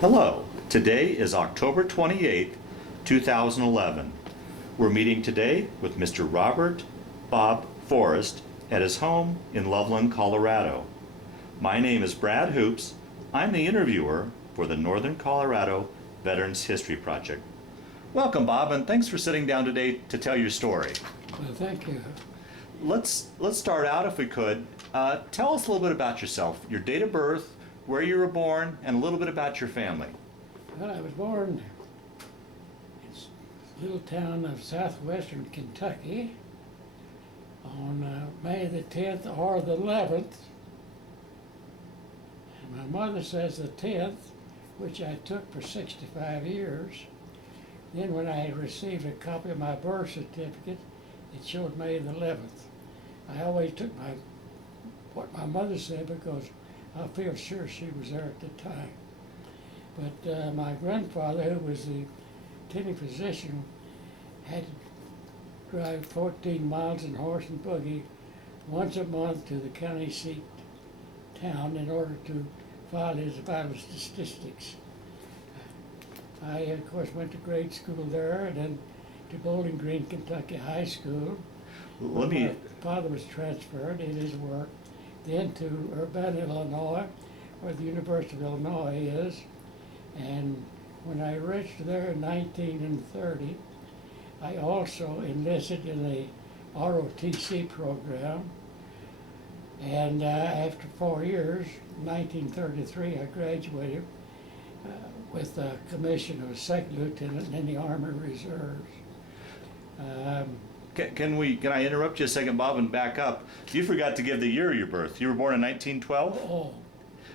Hello, today is October 28th, 2011. We're meeting today with Mr. Robert Bob Forrest at his home in Loveland, Colorado. My name is Brad Hoops. I'm the interviewer for the Northern Colorado Veterans History Project. Welcome, Bob, and thanks for sitting down today to tell your story. Well, thank you. Let's start out, if we could. Tell us a little bit about yourself, your date of birth, where you were born, and a little bit about your family. Well, I was born in a little town of southwestern Kentucky on May the 10th or the 11th. And my mother says the 10th, which I took for 65 years. Then when I received a copy of my birth certificate, it showed May the 11th. I always took what my mother said because I feel sure she was there at the time. But my grandfather, who was the attending physician, had to drive 14 miles in horse and buggy once a month to the county seat town in order to file his vital statistics. I, of course, went to grade school there and then to Bowling Green, Kentucky High School. My father was transferred in his work then to Urbana, Illinois, where the University of Illinois is. And when I reached there in 1930, I also enlisted in the ROTC program. And after 4 years, 1933, I graduated with a commission of a second lieutenant in the Army Reserves. Can I interrupt you a second, Bob, and back up? You forgot to give the year of your birth. You were born in 1912? Oh,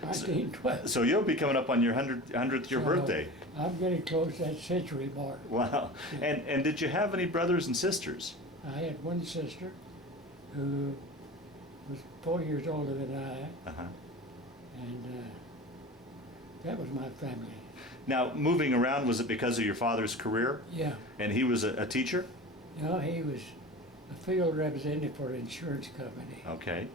1912. So you'll be coming up on your 100th year birthday. I'm getting close to that century mark. Wow. Yeah. And did you have any brothers and sisters? I had one sister who was 4 years older than I, Uh-huh. and that was my family. Now, moving around, was it because of your father's career? Yeah. And he was a teacher? No, he was a field representative for an insurance company. Okay.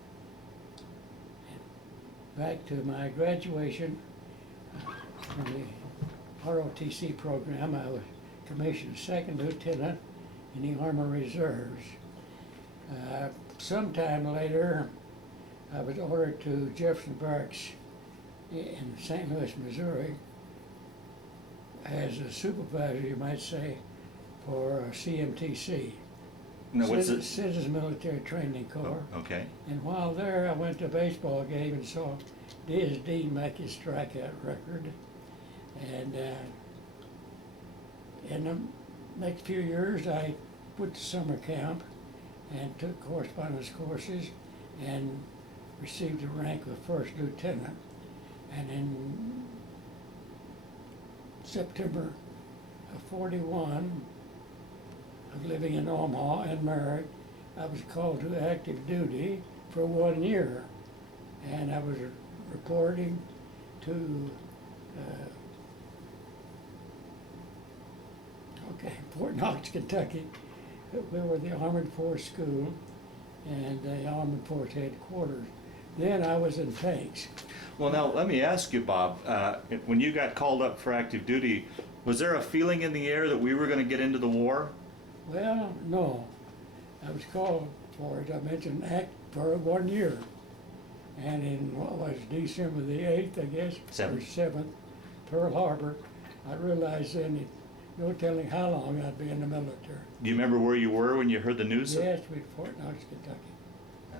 Back to my graduation from the ROTC program, I was commissioned second lieutenant in the Army Reserves. Sometime later, I was ordered to Jefferson Barracks in St. Louis, Missouri, as a supervisor, you might say, for CMTC. Now, what's it? Citizens Military Training Corps. Oh, okay. And while there, I went to a baseball game and saw Diz Dean make his strikeout record. And in the next few years, I went to summer camp and took correspondence courses and received the rank of first lieutenant. And in September of 41, of living in Omaha and married, I was called to active duty for 1 year. And I was reporting to Fort Knox, Kentucky. We were the Armored Force School and the Armored Force headquarters. Then I was in tanks. Well, now, let me ask you, Bob, when you got called up for active duty, was there a feeling in the air that we were going to get into the war? Well, no. I was called for, as I mentioned, act for 1 year. And in what was December the 8th, I guess, or 7th, Pearl Harbor, I realized then no telling how long I'd be in the military. Do you remember where you were when you heard the news? Yes, we were Fort Knox, Kentucky.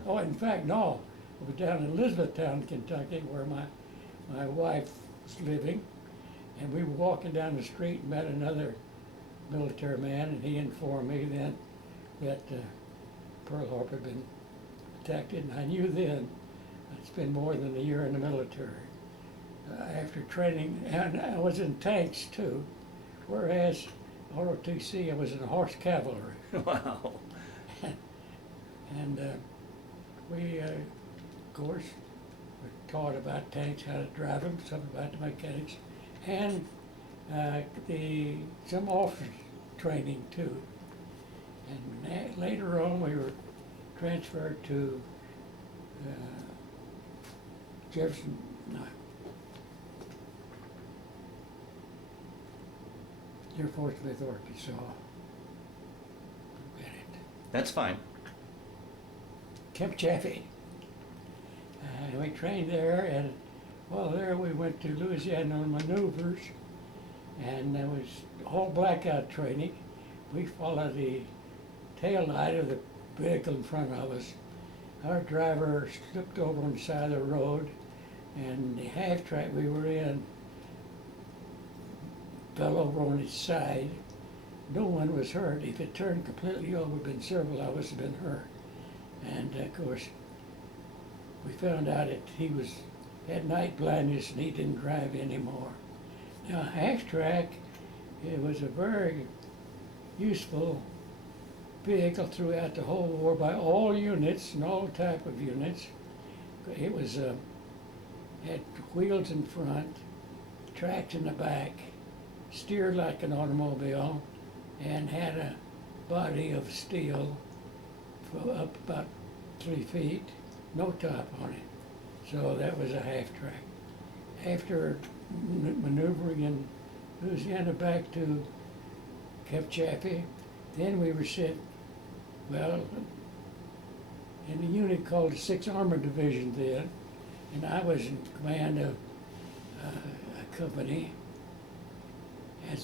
Oh, in fact, no. It was down in Elizabethtown, Kentucky, where my wife was living. And we were walking down the street and met another military man, and he informed me then that Pearl Harbor had been attacked, and I knew then I'd spent more than a year in the military. After training, and I was in tanks too, whereas ROTC I was in horse cavalry. Wow. And we, of course, were taught about tanks, how to drive them, something about the mechanics, and some officer training too. And later on, we were transferred to Jefferson, no, near Fort Smith, Arkansas. That's fine. Camp Chaffee. We trained there, and while there we went to Louisiana on maneuvers, and there was whole blackout training. We followed the tail light of the vehicle in front of us. Our driver slipped over on the side of the road, and the half track we were in fell over on its side. No one was hurt. If it turned completely over, been several of us have been hurt. And of course, we found out that he had night blindness and he didn't drive anymore. Now, half track, it was a very useful vehicle throughout the whole war by all units and all type of units. It was had wheels in front, tracks in the back, steered like an automobile, and had a body of steel for up about 3 feet, no top on it. So that was a half track. After maneuvering in Louisiana back to Camp Chaffee, then we were sent, well, in a unit called the 6th Armored Division then, and I was in command of a company. I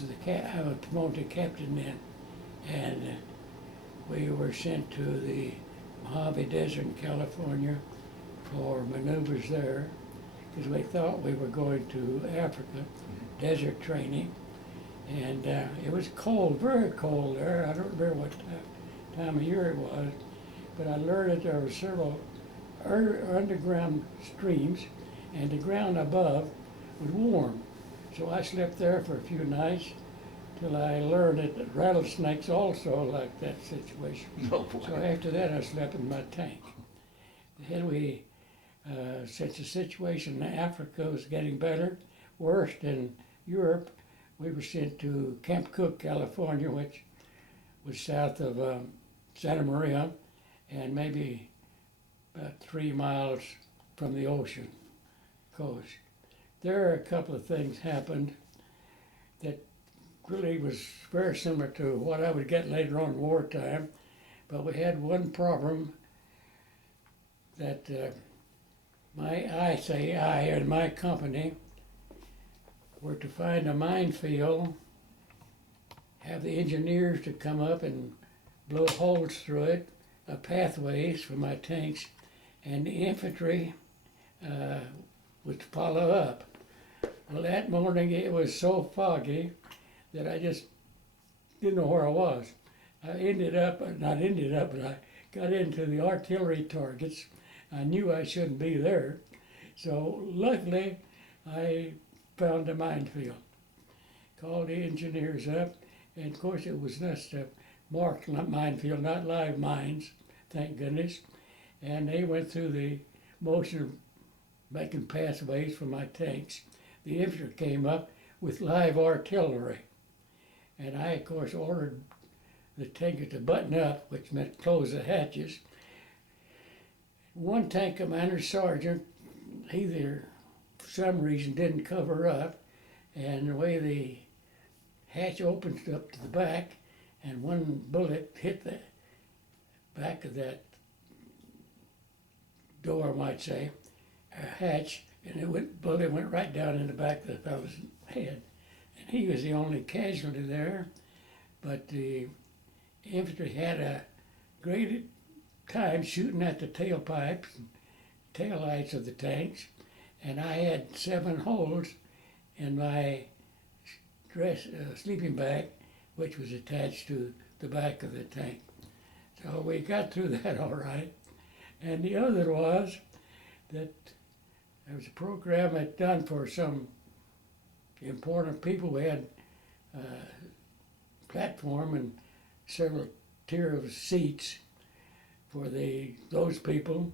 was promoted to captain then, and we were sent to the Mojave Desert in California for maneuvers there, because we thought we were going to Africa, desert training, and it was cold, very cold there. I don't remember what time of year it was, but I learned that there were several underground streams, and the ground above was warm. So I slept there for a few nights till I learned that rattlesnakes also like that situation. Oh, boy. So after that, I slept in my tank. Then we, since the situation in Africa was getting better, worse in Europe, we were sent to Camp Cook, California, which was south of Santa Maria, and maybe about 3 miles from the ocean coast. There a couple of things happened that really was very similar to what I would get later on in wartime, but we had one problem that I and my company were to find a minefield, have the engineers to come up and blow holes through it, pathways for my tanks, and the infantry would follow up. Well, that morning it was so foggy that I just didn't know where I was. I but I got into the artillery targets. I knew I shouldn't be there. So luckily, I found a minefield. Called the engineers up, and of course it was just a marked minefield, not live mines, thank goodness. And they went through the motion of making pathways for my tanks. The infantry came up with live artillery. And I, of course, ordered the tanker to button up, which meant close the hatches. One tank commander, sergeant, he there, for some reason, didn't cover up, and the way the hatch opens up to the back, and one bullet hit the back of that door, I might say, hatch, and bullet went right down in the back of the fellow's head. And he was the only casualty there, but the infantry had a great time shooting at the tailpipes and taillights of the tanks, and I had 7 holes in my sleeping bag, which was attached to the back of the tank. So we got through that all right. And the other was that there was a program I'd done for some important people. We had a platform and several tier of seats for those people,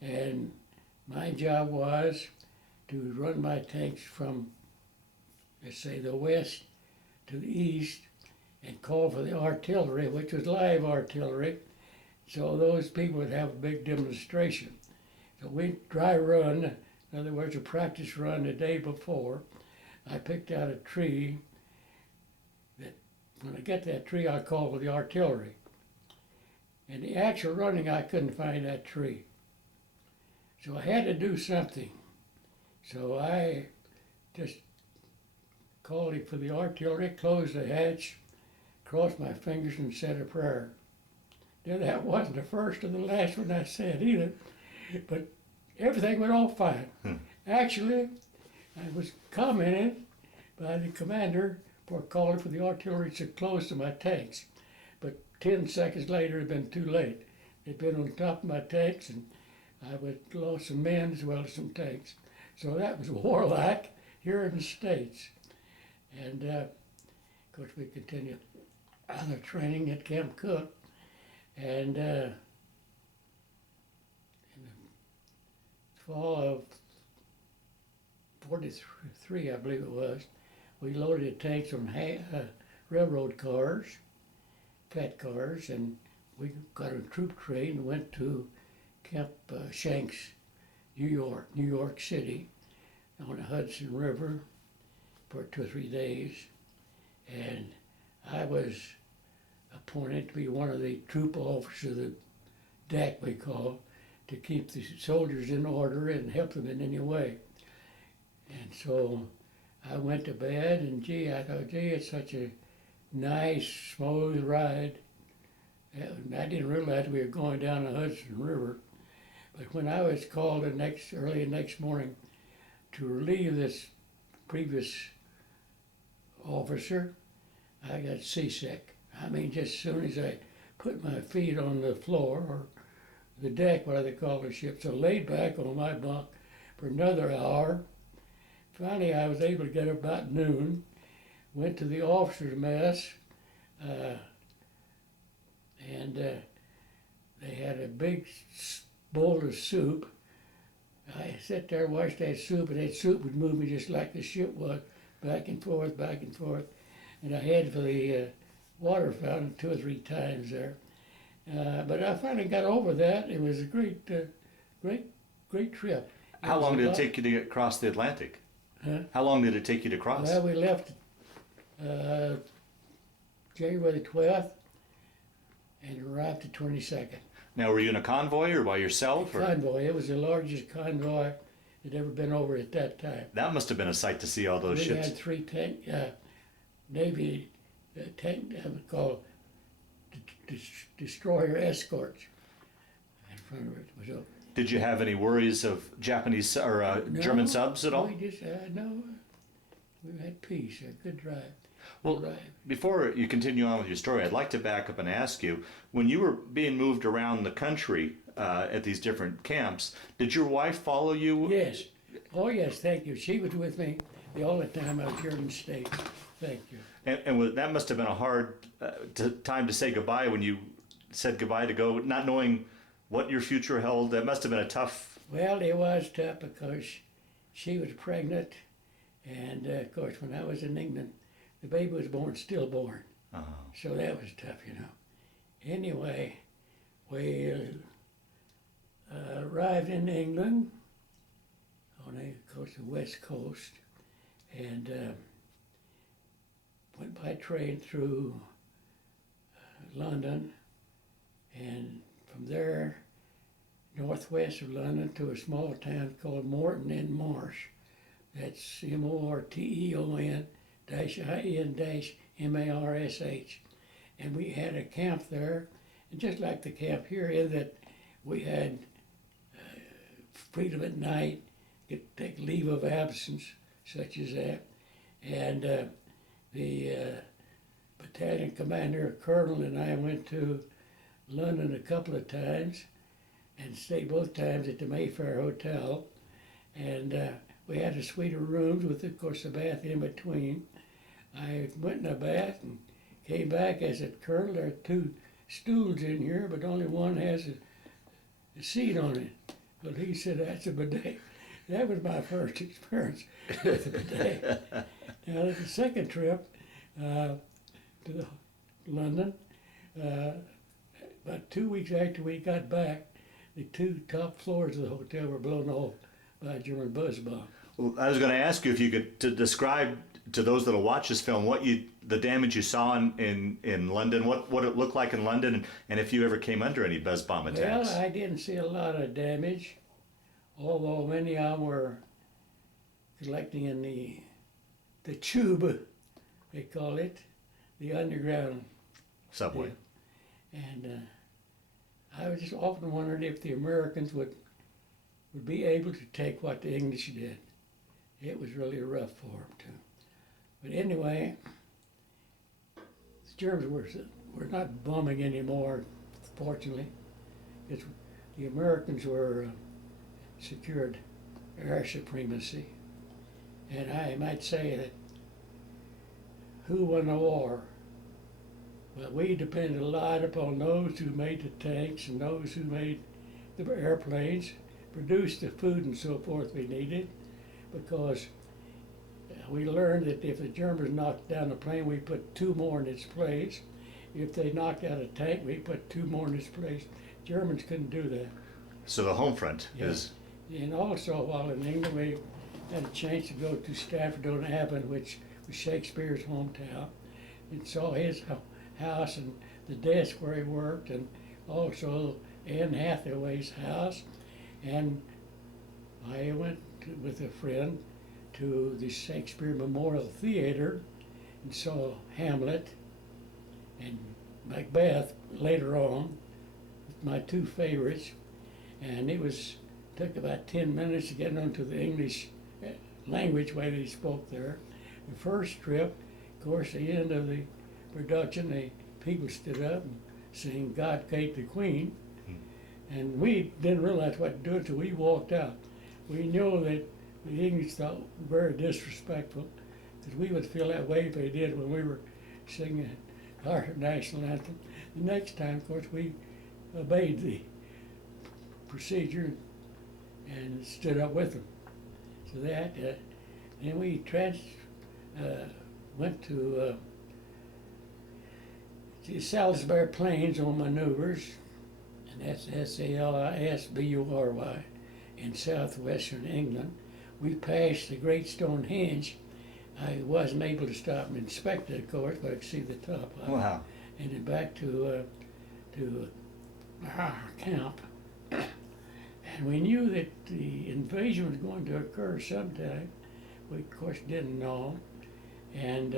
and my job was to run my tanks from, let's say, the west to the east and call for the artillery, which was live artillery, so those people would have a big demonstration. So we dry run, in other words, a practice run the day before. I picked out a tree that when I got to that tree, I called for the artillery. And the actual running, I couldn't find that tree. So I had to do something. So I just called him for the artillery, closed the hatch, crossed my fingers and said a prayer. Now that wasn't the first or the last one I said either, but everything went all fine. Actually, I was commented by the commander for calling for the artillery to close to my tanks. But 10 seconds later, it had been too late. They'd been on top of my tanks, and I would lost some men as well as some tanks. So that was warlike here in the States. And of course, we continued our training at Camp Cook. And in the fall of 43, I believe it was, we loaded tanks on railroad cars, fat cars, and we got a troop train and went to Camp Shanks, New York City, on the Hudson River for 2 or 3 days. And I was appointed to be one of the troop officers of the DAC, we call, to keep the soldiers in order and help them in any way. And so I went to bed, and I thought, it's such a nice, smooth ride. And I didn't realize we were going down the Hudson River. But when I was called early the next morning to relieve this previous officer, I got seasick. I mean, just as soon as I put my feet on the floor, or the deck, whatever they call the ship, so I laid back on my bunk for another hour. Finally, I was able to get up about noon, went to the officers' mess, and they had a big bowl of soup. I sat there and watched that soup, and that soup was moving just like the ship was, back and forth, back and forth. And I headed for the water fountain 2 or 3 times there. But I finally got over that. It was a great trip. How long did it take you to get across the Atlantic? Huh? How long did it take you to cross? Well, we left January the 12th and arrived the 22nd. Now, were you in a convoy or by yourself? Or? Convoy. It was the largest convoy that ever been over at that time. That must have been a sight to see all those We ships. had 3 tank, Navy tank, called destroyer escorts in front of it. So, Did you have any worries of Japanese or German subs at all? We just, no, we had peace, a good drive. Well, before you continue on with your story, I'd like to back up and ask you, when you were being moved around the country at these different camps, did your wife follow you? Yes. Oh, yes, thank you. She was with me the only time I was here in the States. Thank you. And that must have been a hard time to say goodbye when you said goodbye to go, not knowing what your future held. That must have been a tough... Well, it was tough because she was pregnant, and of course, when I was in England, the baby was stillborn. Oh. So that was tough, you know. Anyway, we arrived in England on the west coast, and went by train through London, and from there northwest of London to a small town called Morton in Marsh. That's Morteon -IN-MARSH. And we had a camp there, and just like the camp here, in that we had freedom at night, could take leave of absence, such as that. And the battalion commander, colonel, and I went to London a couple of times and stayed both times at the Mayfair Hotel. And we had a suite of rooms with, of course, a bath in between. I went in a bath and came back. I said, Colonel, there are 2 stools in here, but only one has a seat on it. Well, he said, that's a bidet. That was my first experience with a bidet. Now, the second trip to London, about 2 weeks after we got back, the 2 top floors of the hotel were blown off by a German buzz bomb. Well, I was going to ask you if you could to describe to those that'll watch this film, the damage you saw in London, what it looked like in London, and if you ever came under any buzz bomb attacks. Well, I didn't see a lot of damage, although many of them were collecting in the tube, they call it, the underground Subway. And I was just often wondering if the Americans would be able to take what the English did. It was really rough for them too. But anyway, the Germans were not bombing anymore, fortunately. The Americans were secured air supremacy. And I might say that who won the war? Well, we depended a lot upon those who made the tanks and those who made the airplanes, produced the food and so forth we needed, because we learned that if the Germans knocked down a plane, we put two more in its place. If they knocked out a tank, we put two more in its place. Germans couldn't do that. So the home front is... And also, while in England, we had a chance to go to Stratford-on-Avon, which was Shakespeare's hometown, and saw his house and the desk where he worked, and also Anne Hathaway's house. And I went with a friend to the Shakespeare Memorial Theater and saw Hamlet and Macbeth later on, my two favorites. And it took about 10 minutes to get onto the English language way they spoke there. The first trip, of course, the end of the production, the people stood up and sang God Save the Queen. And we didn't realize what to do until we walked out. We knew that the English thought very disrespectful, because we would feel that way if they did when we were singing our national anthem. The next time, of course, we obeyed the procedure and stood up with them. So that, then we went to Salisbury Plains on maneuvers, and that's Salisbury in southwestern England. We passed the Great Stonehenge. I wasn't able to stop and inspect it, of course, but I could see the top of it. Wow. And then back to our camp. And we knew that the invasion was going to occur sometime. We, of course, didn't know. And,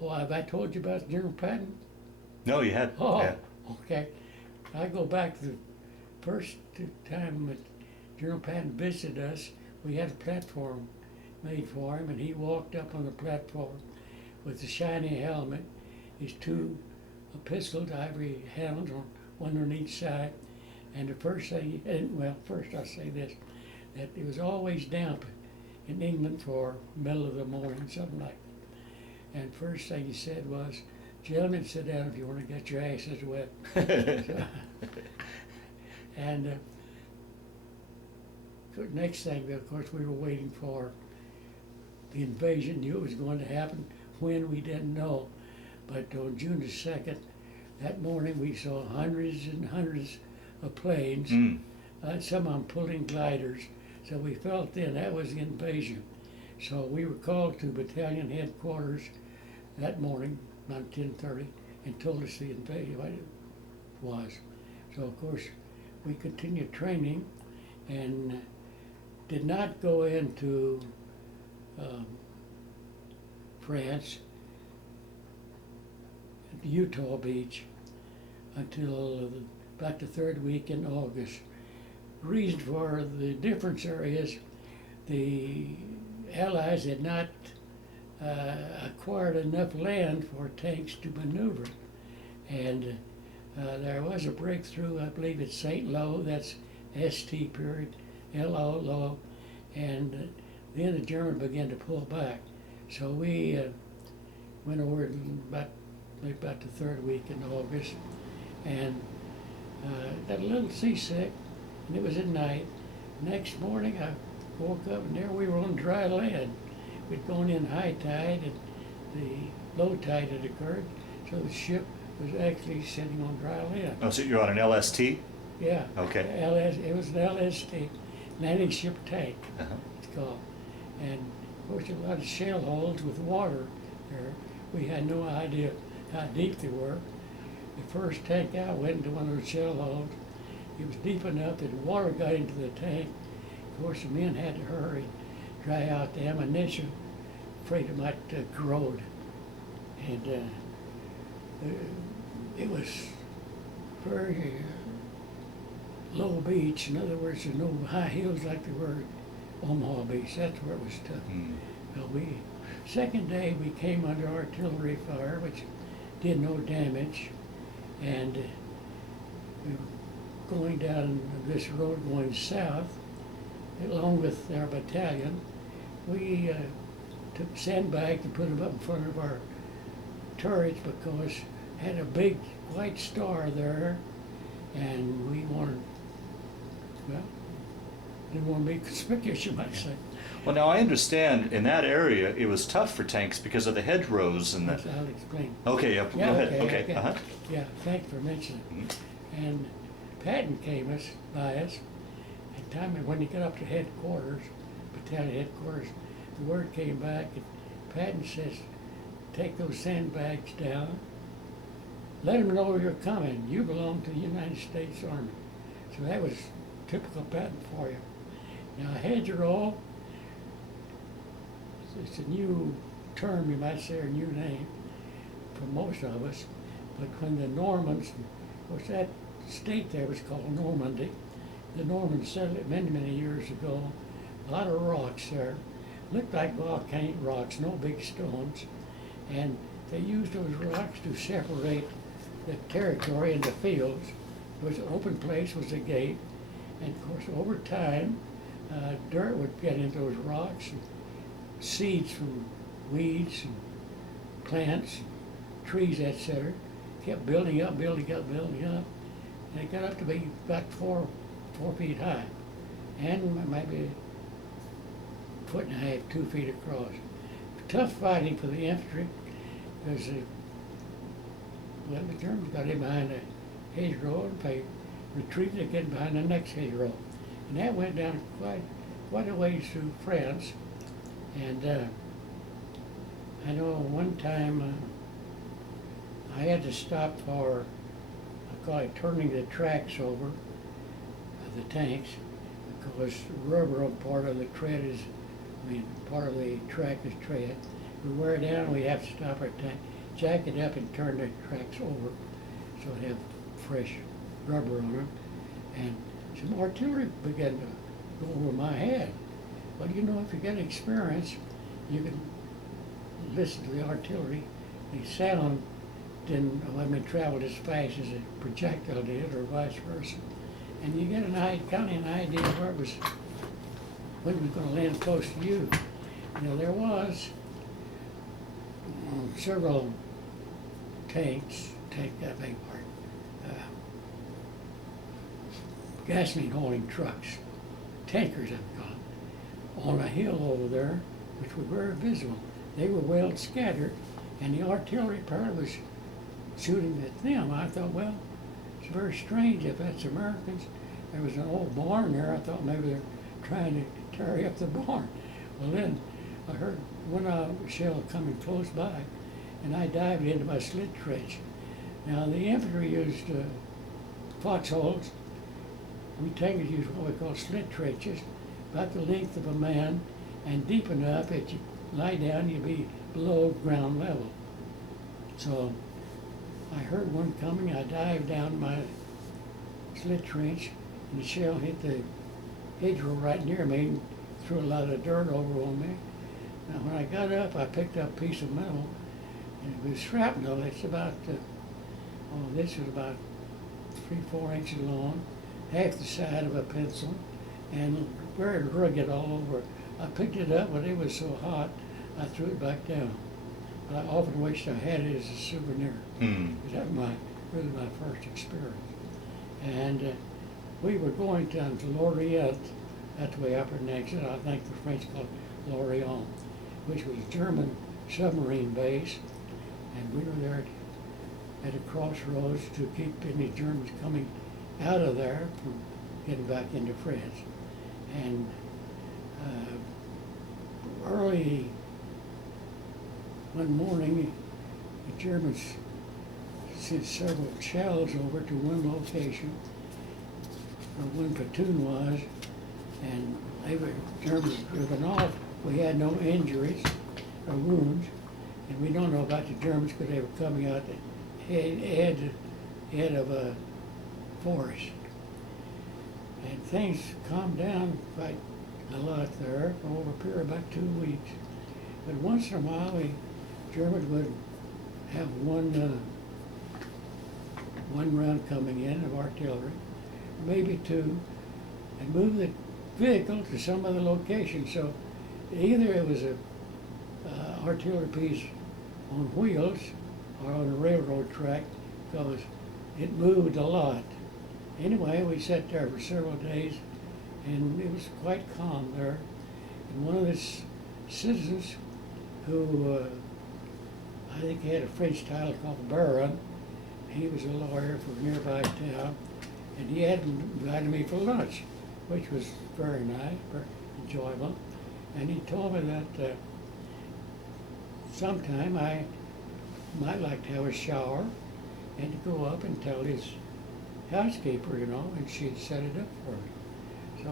have I told you about General Patton? No, you had. Oh, yeah. okay. I go back to the first time that General Patton visited us. We had a platform made for him, and he walked up on the platform with a shiny helmet, his two pistols, ivory handles, one on each side. And the first thing, first I'll say this, that it was always damp in England for middle of the morning, something like that. And first thing he said was, "Gentlemen, sit down if you want to get your asses wet." And next thing, of course, we were waiting for the invasion. Knew it was going to happen. When, we didn't know. But on June the 2nd, that morning, we saw hundreds and hundreds of planes, some of them pulling gliders. So we felt then that was the invasion. So we were called to battalion headquarters that morning, around 10:30, and told us the invasion, what it was. So of course, we continued training and did not go into France, Utah Beach, until about the third week in August. The reason for the difference there is the Allies had not acquired enough land for tanks to maneuver. And there was a breakthrough, I believe it's St. Lo, that's ST period, Lo, and then the German began to pull back. So we went over about the third week in August, and got a little seasick, and it was at night. Next morning I woke up and there we were on dry land. We'd gone in high tide and the low tide had occurred, so the ship was actually sitting on dry land. Oh, so you're on an LST? Yeah. Okay. It was an LST, landing ship tank, it's called. And Of course, a lot of shell holes with water there. We had no idea how deep they were. The first tank out went into one of those shell holes. It was deep enough that water got into the tank. Of course, the men had to hurry, dry out the ammunition, afraid it might corrode. And it was very low beach. In other words, there's no high hills like there were at Omaha Beach. That's where it was tough. Well, second day we came under artillery fire, which did no damage, and we were going down this road going south, along with our battalion. We took sandbags and put them up in front of our turrets because had a big white star there, and we wanted, well, didn't want to be conspicuous, you might say. Well, now I understand in that area it was tough for tanks because of the hedgerows and the. I'll explain. Okay, go ahead. Okay. Uh-huh. Yeah, thanks for mentioning it. And Patton came by us, and when he got up to headquarters, battalion headquarters, the word came back, and Patton says, take those sandbags down, let them know you're coming. You belong to the United States Army. So that was typical Patton for you. Now, a hedgerow, it's a new term, you might say, or a new name for most of us. But when the Normans, of course that state there was called Normandy. The Normans settled it many, many years ago. A lot of rocks there. Looked like volcanic rocks, no big stones. And they used those rocks to separate the territory into fields. There was an open place, was a gate. And of course, over time, dirt would get into those rocks, and seeds from weeds and plants, and trees, etc. Kept building up, building up, building up. And it got up to be about 4 feet high, and maybe a foot and a half, 2 feet across. Tough fighting for the infantry, because well, the Germans got in behind a hedgerow, and they retreated again behind the next hedgerow. And that went down quite a ways through France. And I know one time I had to stop for, I call it turning the tracks over, the tanks, because rubber on part of the tread is, part of the track is tread. We wear down, we have to stop our tank, jack it up and turn the tracks over so it have fresh rubber on them. And some artillery began to go over my head. Well, you know, if you get experience, you can listen to the artillery. The sound didn't, traveled as fast as a projectile did, or vice versa. And you get an idea where it was, when it was going to land close to you. You know, there was several tanks, gasoline hauling trucks, tankers, I'm calling, on a hill over there, which were very visible. They were well scattered, and the artillery part was shooting at them. I thought, well, it's very strange if that's Americans. There was an old barn there. I thought maybe they're trying to tear up the barn. Well, then I heard one shell coming close by, and I dived into my slit trench. Now, the infantry used foxholes. We tankers use what we call slit trenches, about the length of a man, and deep enough that you lie down, you'd be below ground level. So I heard one coming. I dived down my slit trench, and the shell hit the hedgerow right near me and threw a lot of dirt over on me. Now, when I got up, I picked up a piece of metal, and it was shrapnel. It's about, this was about 3-4 inches long, half the side of a pencil, and very rugged all over. I picked it up, but it was so hot, I threw it back down. But I often wished I had it as a souvenir, because that was really my first experience. And we were going down to Lorient, that's way up in Nexus. I think the French called it Lorient, which was a German submarine base, and we were there at a crossroads to keep any Germans coming out of there from getting back into France. And early one morning, the Germans sent several shells over to one location, where one platoon was, and they were Germans driven off. We had no injuries or wounds, and we don't know about the Germans because they were coming out the head of a Forrest. And things calmed down quite a lot there for over a period of about 2 weeks. But once in a while, the Germans would have one round coming in of artillery, maybe two, and move the vehicle to some other location. So either it was a artillery piece on wheels or on a railroad track, because it moved a lot. Anyway, we sat there for several days, and it was quite calm there. And one of the citizens who I think he had a French title called Baron, he was a lawyer for a nearby town, and he had invited me for lunch, which was very nice, very enjoyable. And he told me that sometime I might like to have a shower and to go up and tell his housekeeper, you know, and she'd set it up for me. So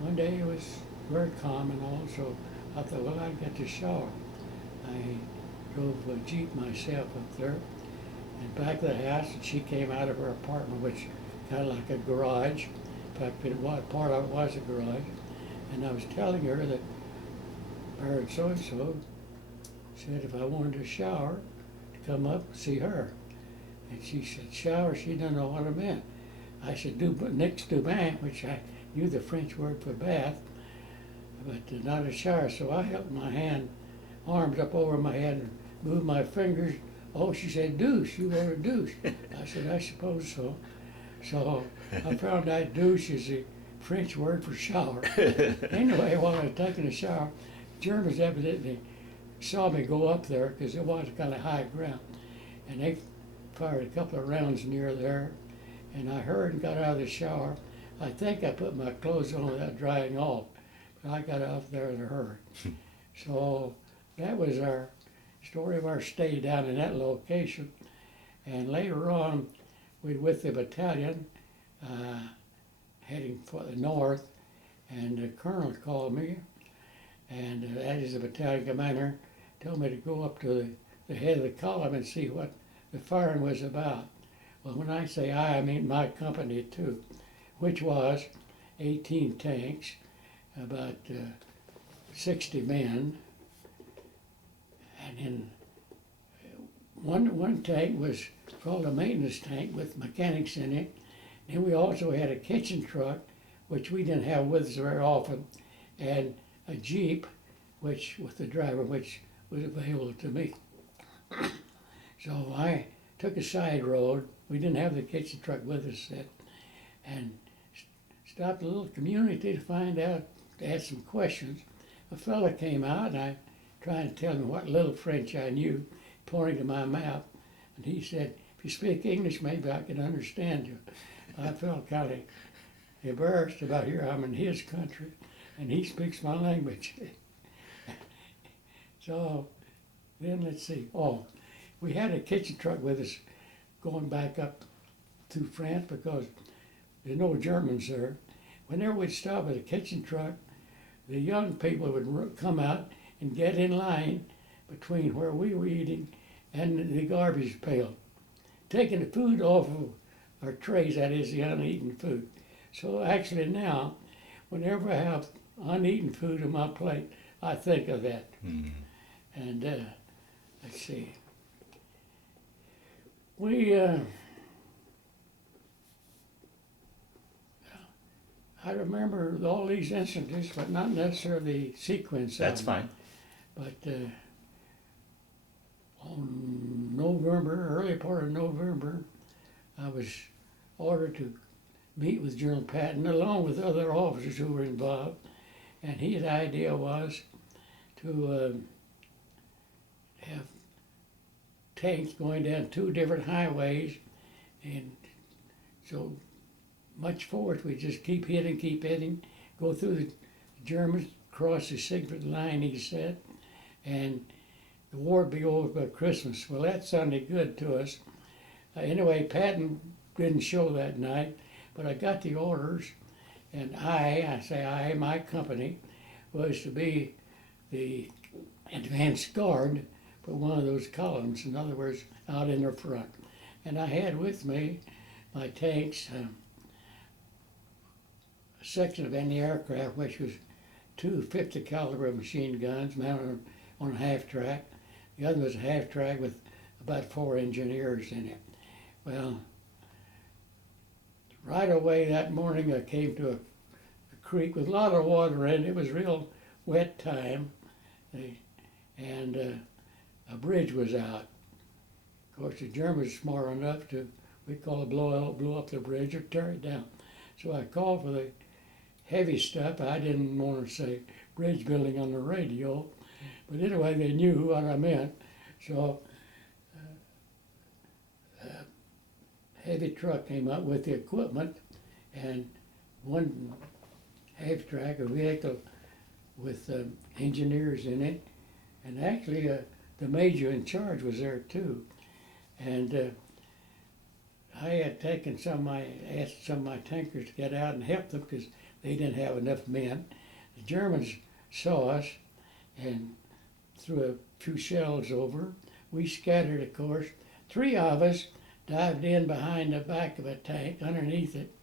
one day it was very calm and all, so I thought, well, I'd get to shower. I drove a Jeep myself up there and back of the house, and she came out of her apartment, which kind of like a garage. In fact, part of it was a garage. And I was telling her that Baron so-and-so said if I wanted to shower, to come up and see her. And she said, shower? She didn't know what it meant. I said, next to bain, which I knew the French word for bath, but not a shower. So I held my arms up over my head and moved my fingers. Oh, she said, douche, you want a douche? I said, I suppose so. So I found out douche is the French word for shower. Anyway, while I was taking a shower, Germans evidently saw me go up there because it was kind of high ground. And they fired a couple of rounds near there. And I heard and got out of the shower. I think I put my clothes on without drying off. But I got out there in a hurry. So that was our story of our stay down in that location. And later on, we with the battalion heading for the north, and the colonel called me, and that is the battalion commander, told me to go up to the head of the column and see what the firing was about. Well, when I say I mean my company too, which was 18 tanks, about 60 men, and then one tank was called a maintenance tank with mechanics in it. And we also had a kitchen truck, which we didn't have with us very often, and a Jeep, which with the driver, which was available to me. So I took a side road. We didn't have the kitchen truck with us yet, and stopped a little community to find out, to ask some questions. A fella came out, and I tried to tell him what little French I knew, pointing to my map, and he said, if you speak English, maybe I can understand you. I felt kind of embarrassed about here. I'm in his country, and he speaks my language. So then let's see. Oh, we had a kitchen truck with us going back up to France because there's no Germans there. Whenever we'd stop at a kitchen truck, the young people would come out and get in line between where we were eating and the garbage pail, taking the food off of our trays, that is the uneaten food. So actually now, whenever I have uneaten food on my plate, I think of that. Mm-hmm. And let's see. I remember all these incidents, but not necessarily the sequence. That's fine. But on early part of November, I was ordered to meet with General Patton along with other officers who were involved, and his idea was to have tanks going down two different highways, and so much force we just keep hitting, go through the Germans, cross the secret line, he said, and the war would be over by Christmas. Well, that sounded good to us. Anyway, Patton didn't show that night, but I got the orders, and my company, was to be the advance guard for one of those columns, in other words, out in the front. And I had with me my tanks, a section of anti-aircraft, which was two 50 caliber machine guns mounted on a half track. The other was a half track with about 4 engineers in it. Well, right away that morning I came to a creek with a lot of water in it. It was real wet time, and a bridge was out. Of course, the Germans were smart enough to, we call it blow up the bridge or tear it down. So I called for the heavy stuff. I didn't want to say bridge building on the radio, but anyway, they knew what I meant. So heavy truck came up with the equipment and one half track, a vehicle with engineers in it, and actually the major in charge was there too. And I had taken asked some of my tankers to get out and help them because they didn't have enough men. The Germans saw us and threw a few shells over. We scattered, of course. 3 of us dived in behind the back of a tank, underneath it,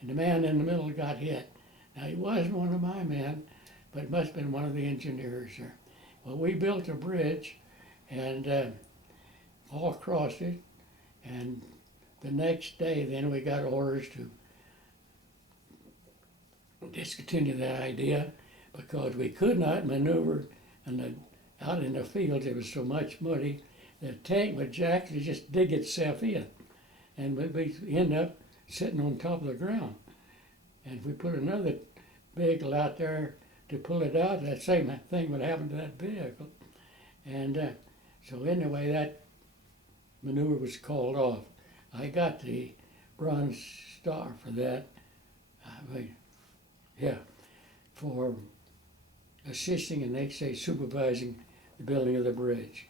and the man in the middle got hit. Now, he wasn't one of my men, but it must have been one of the engineers there. Well, we built a bridge and all across it, and the next day then we got orders to discontinue the idea because we could not maneuver out in the fields. There was so much muddy. The tank would actually just dig itself in, and we'd end up sitting on top of the ground. And if we put another vehicle out there to pull it out, that same thing would happen to that vehicle. And so anyway, that maneuver was called off. I got the Bronze Star for that. For assisting and they say supervising the building of the bridge.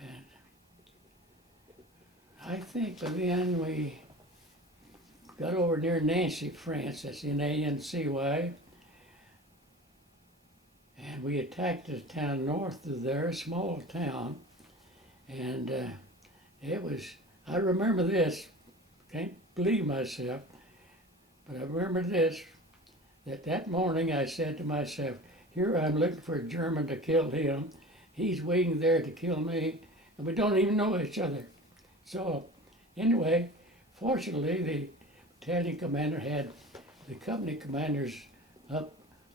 And I think by then we got over near Nancy, France. That's Nancy. And we attacked a town north of there, a small town. And it was, I remember this, can't believe myself, but I remember this, that morning I said to myself, here I'm looking for a German to kill him. He's waiting there to kill me, and we don't even know each other. So anyway, fortunately the battalion commander had the company commanders up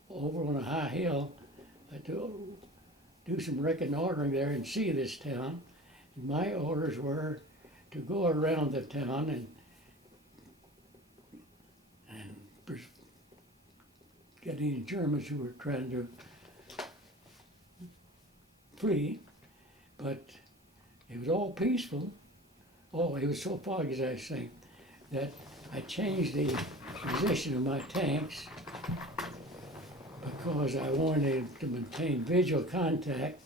over on a high hill to do some reconnoitering there and see this town. And my orders were to go around the town and get any Germans who were trying to flee, but it was all peaceful. Oh, it was so foggy, as I say, that I changed the position of my tanks because I wanted to maintain visual contact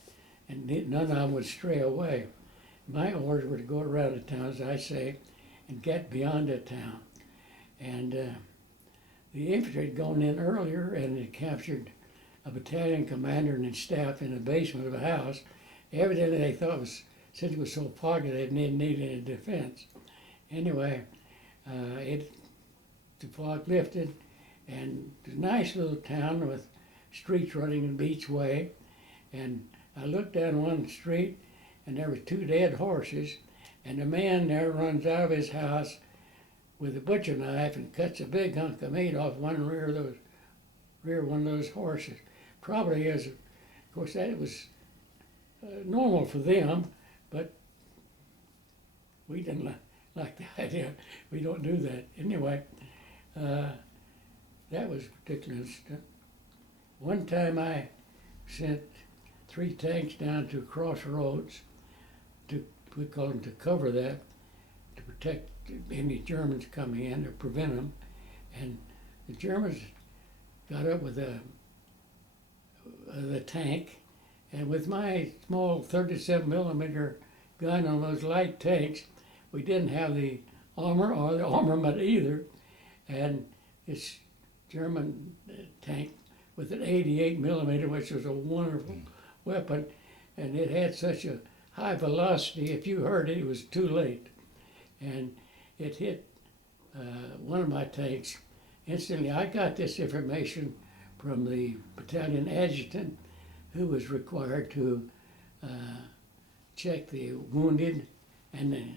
and none of them would stray away. My orders were to go around the town, as I say, and get beyond the town. And the infantry had gone in earlier and had captured a battalion commander and his staff in the basement of a house. Evidently they thought since it was so foggy they didn't need any defense. Anyway, the fog lifted and it was a nice little town with streets running each way. And I looked down one street and there were 2 dead horses, and a man there runs out of his house with a butcher knife and cuts a big hunk of meat off one rear one of those horses. Probably of course that was normal for them, but we didn't like the idea. We don't do that. Anyway, that was a particular incident. One time I sent 3 tanks down to crossroads we call them to cover that, to protect any Germans coming in or prevent them. And the Germans got up with the tank And with my small 37 millimeter gun on those light tanks, we didn't have the armor or the armament either. And this German tank with an 88 millimeter, which was a wonderful weapon, and it had such a high velocity, if you heard it, it was too late. And it hit one of my tanks. Instantly, I got this information from the battalion adjutant, who was required to check the wounded and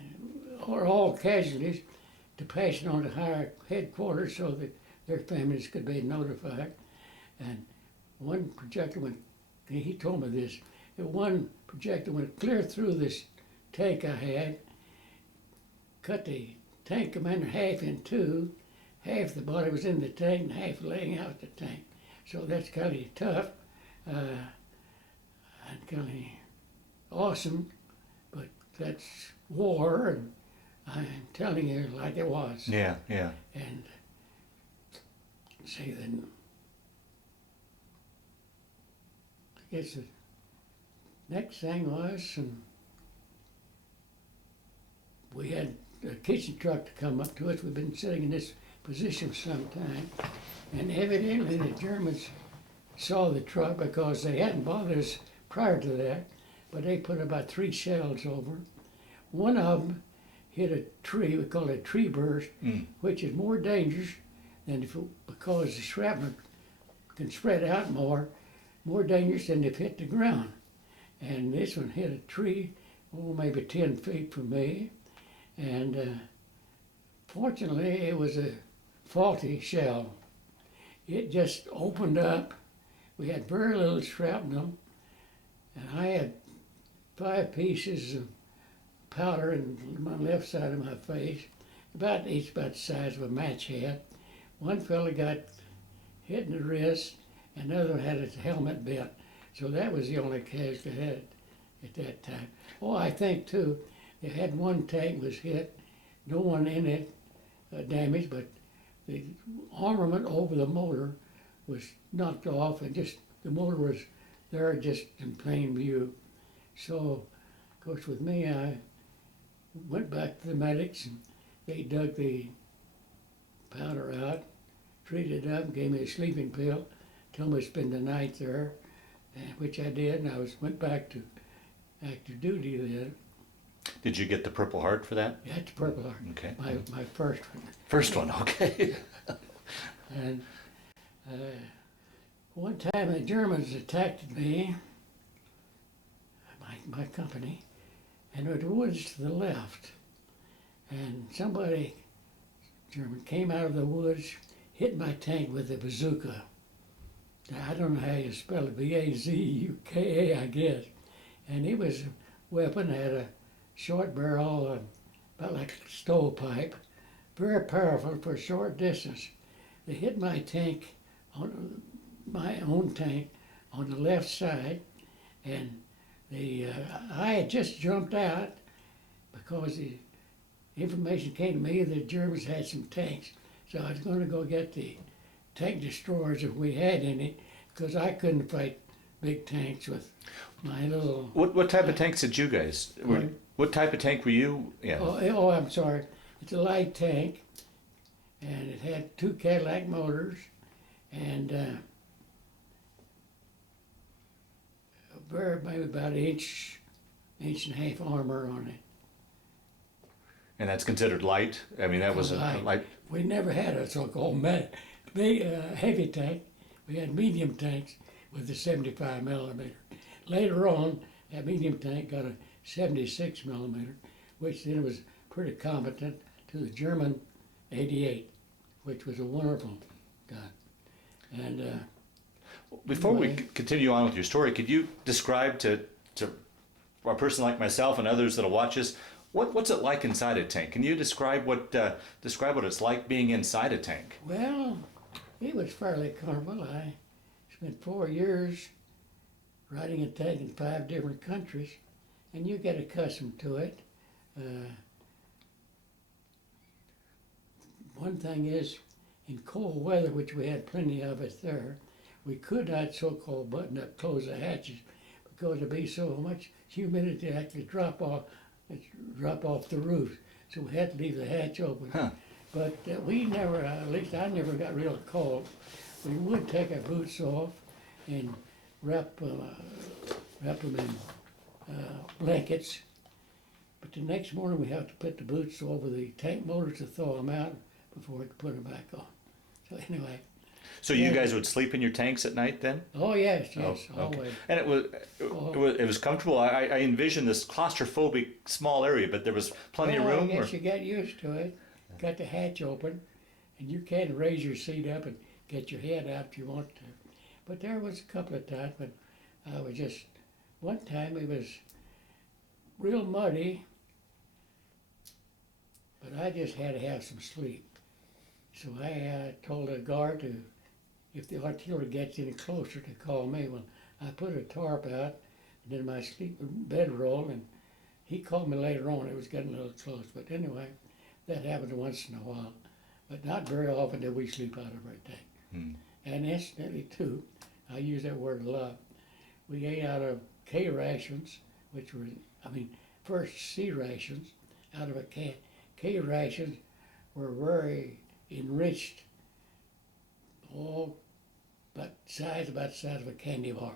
or all casualties to pass it on to higher headquarters so that their families could be notified. And one projectile went, he told me this, that one projectile went clear through this tank I had, cut the tank commander half in two, half the body was in the tank and half laying out the tank. So that's kind of tough and kind of awesome, but that's war, and I'm telling you like it was. Yeah, yeah. And see, then I guess the next thing was, we had a kitchen truck to come up to us. We've been sitting in this position for some time, and evidently the Germans saw the truck because they hadn't bothered us prior to that, but they put about 3 shells over. One of them hit a tree, we call it a tree burst, which is more dangerous than because the shrapnel can spread out more dangerous than if it hit the ground. And this one hit a tree, maybe 10 feet from me, and fortunately it was a faulty shell. It just opened up. We had very little shrapnel, and I had 5 pieces of powder in my left side of my face, each about the size of a match head. One fella got hit in the wrist, and the other had his helmet bent. So that was the only casualty I had at that time. Oh, I think too, they had one tank was hit, no one in it damaged, but the armament over the motor was knocked off, and just the motor was there just in plain view. So, of course, with me, I went back to the medics, and they dug the powder out, treated it up, gave me a sleeping pill, told me to spend the night there, which I did, and I went back to active duty then. Did you get the Purple Heart for that? Yeah, the Purple Heart. Okay. My first one. First one, okay. And one time the Germans attacked me, my company, and there were woods to the left. And somebody, German, came out of the woods, hit my tank with a bazooka. I don't know how you spell it, B-A-Z-U-K-A, I guess. And it was a weapon, had a short barrel, about like a stovepipe, very powerful for a short distance. They hit my tank, my own tank, on the left side, and I had just jumped out because the information came to me that the Germans had some tanks. So I was going to go get the tank destroyers if we had any, because I couldn't fight big tanks with my little... What type of tanks did you guys... What type of tank were you in? Oh, I'm sorry. It's a light tank, and it had 2 Cadillac motors, and maybe about an inch and a half armor on it. And that's considered light? I mean, that was a light... We never had a so-called big, heavy tank. We had medium tanks with the 75 millimeter. Later on, that medium tank got a 76 millimeter, which then was pretty competent to the German 88, which was a wonderful gun. And before we continue on with your story, could you describe to a person like myself and others that'll watch us, what's it like inside a tank? Can you describe what it's like being inside a tank? Well, it was fairly comfortable. I spent 4 years riding a tank in 5 different countries, and you get accustomed to it. One thing is, in cold weather, which we had plenty of it there, we could not so-called button up, close the hatches, because there'd be so much humidity it actually drop off the roof. So we had to leave the hatch open. Huh. But we never, at least I never got real cold. We would take our boots off and wrap them in blankets. But the next morning we have to put the boots over the tank motors to thaw them out before we could put them back on. So anyway. So you guys would sleep in your tanks at night then? Oh yes, Oh, okay. always. And it was comfortable. I envisioned this claustrophobic small area, but there was plenty of room. I guess you got used to it. Got the hatch open, and you can raise your seat up and get your head out if you want to. But there was a couple of times when I was just, one time it was real muddy, but I just had to have some sleep. So I told the guard to, if the artillery gets any closer, to call me. Well, I put a tarp out, and then my bedroll, and he called me later on. It was getting a little close, but anyway, that happened once in a while. But not very often did we sleep out of our tank. Hmm. And incidentally, too, I use that word a lot, we ate out of K rations, which were, first C rations, out of a can. K rations were very enriched, all about the size of a candy bar.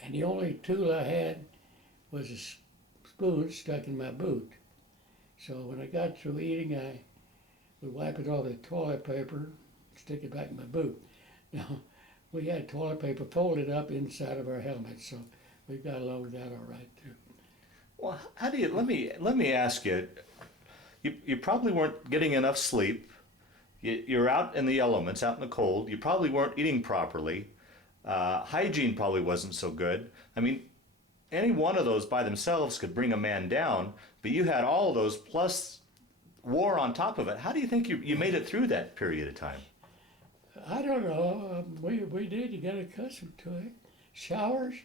And the only tool I had was a spoon stuck in my boot. So when I got through eating, I would wipe it off with toilet paper, stick it back in my boot. Now, we had toilet paper folded up inside of our helmets, so we got along with that all right too. Well, how do you? Let me ask you. You probably weren't getting enough sleep. You're out in the elements, out in the cold. You probably weren't eating properly. Hygiene probably wasn't so good. Any one of those by themselves could bring a man down, but you had all of those plus war on top of it. How do you think you made it through that period of time? I don't know. We did. You got accustomed to it. Showers,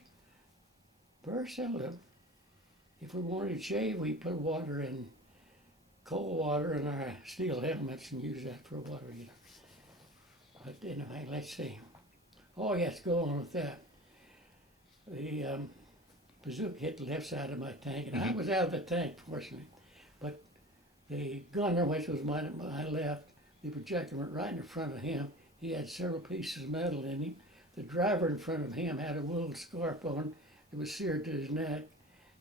very seldom. If we wanted to shave, we put water in, cold water in our steel helmets and use that for water, But anyway, let's see. Oh yes, go on with that. The bazooka hit the left side of my tank, and I was out of the tank, fortunately. But the gunner, which was my left, the projector went right in front of him. He had several pieces of metal in him. The driver in front of him had a wool scarf on that was seared to his neck.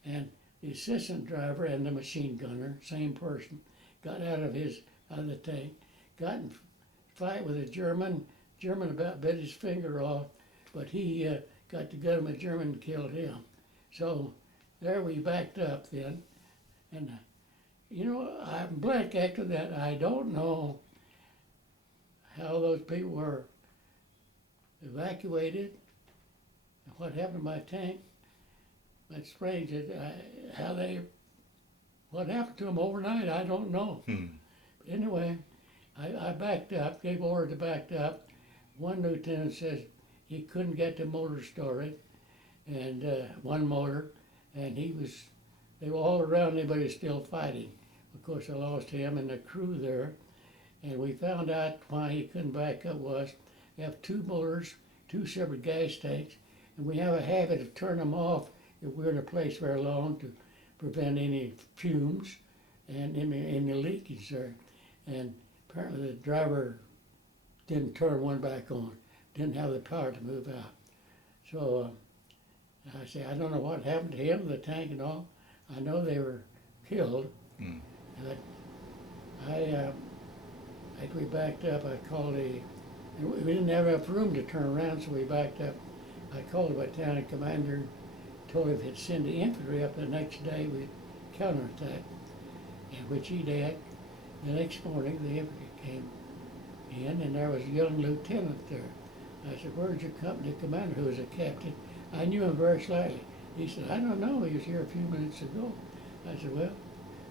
And the assistant driver and the machine gunner, same person, got out of the tank, got in a fight with a German. German about bit his finger off, but he got the gun of a German and killed him. So there we backed up then. And, I'm blank after that. I don't know how those people were evacuated and what happened to my tank. That's strange. What happened to them overnight, I don't know. But anyway, I backed up, gave order to back up. One lieutenant says he couldn't get the motor started, and one motor, and they were all around me, but he was still fighting. Of course, I lost him and the crew there, and we found out why he couldn't back up was we have two motors, two separate gas tanks, and we have a habit of turning them off if we're in a place very long to prevent any fumes and any leakage there. And apparently the driver didn't turn one back on, didn't have the power to move out. So I say, I don't know what happened to him, the tank and all. I know they were killed, but after we backed up, I called we didn't have enough room to turn around, so we backed up. I called the battalion commander, told him he'd send the infantry up the next day with counterattack, and which he did. The next morning, the infantry came in, and there was a young lieutenant there. I said, "Where's your company commander?" Who was a captain. I knew him very slightly. He said, "I don't know, he was here a few minutes ago." I said, "Well,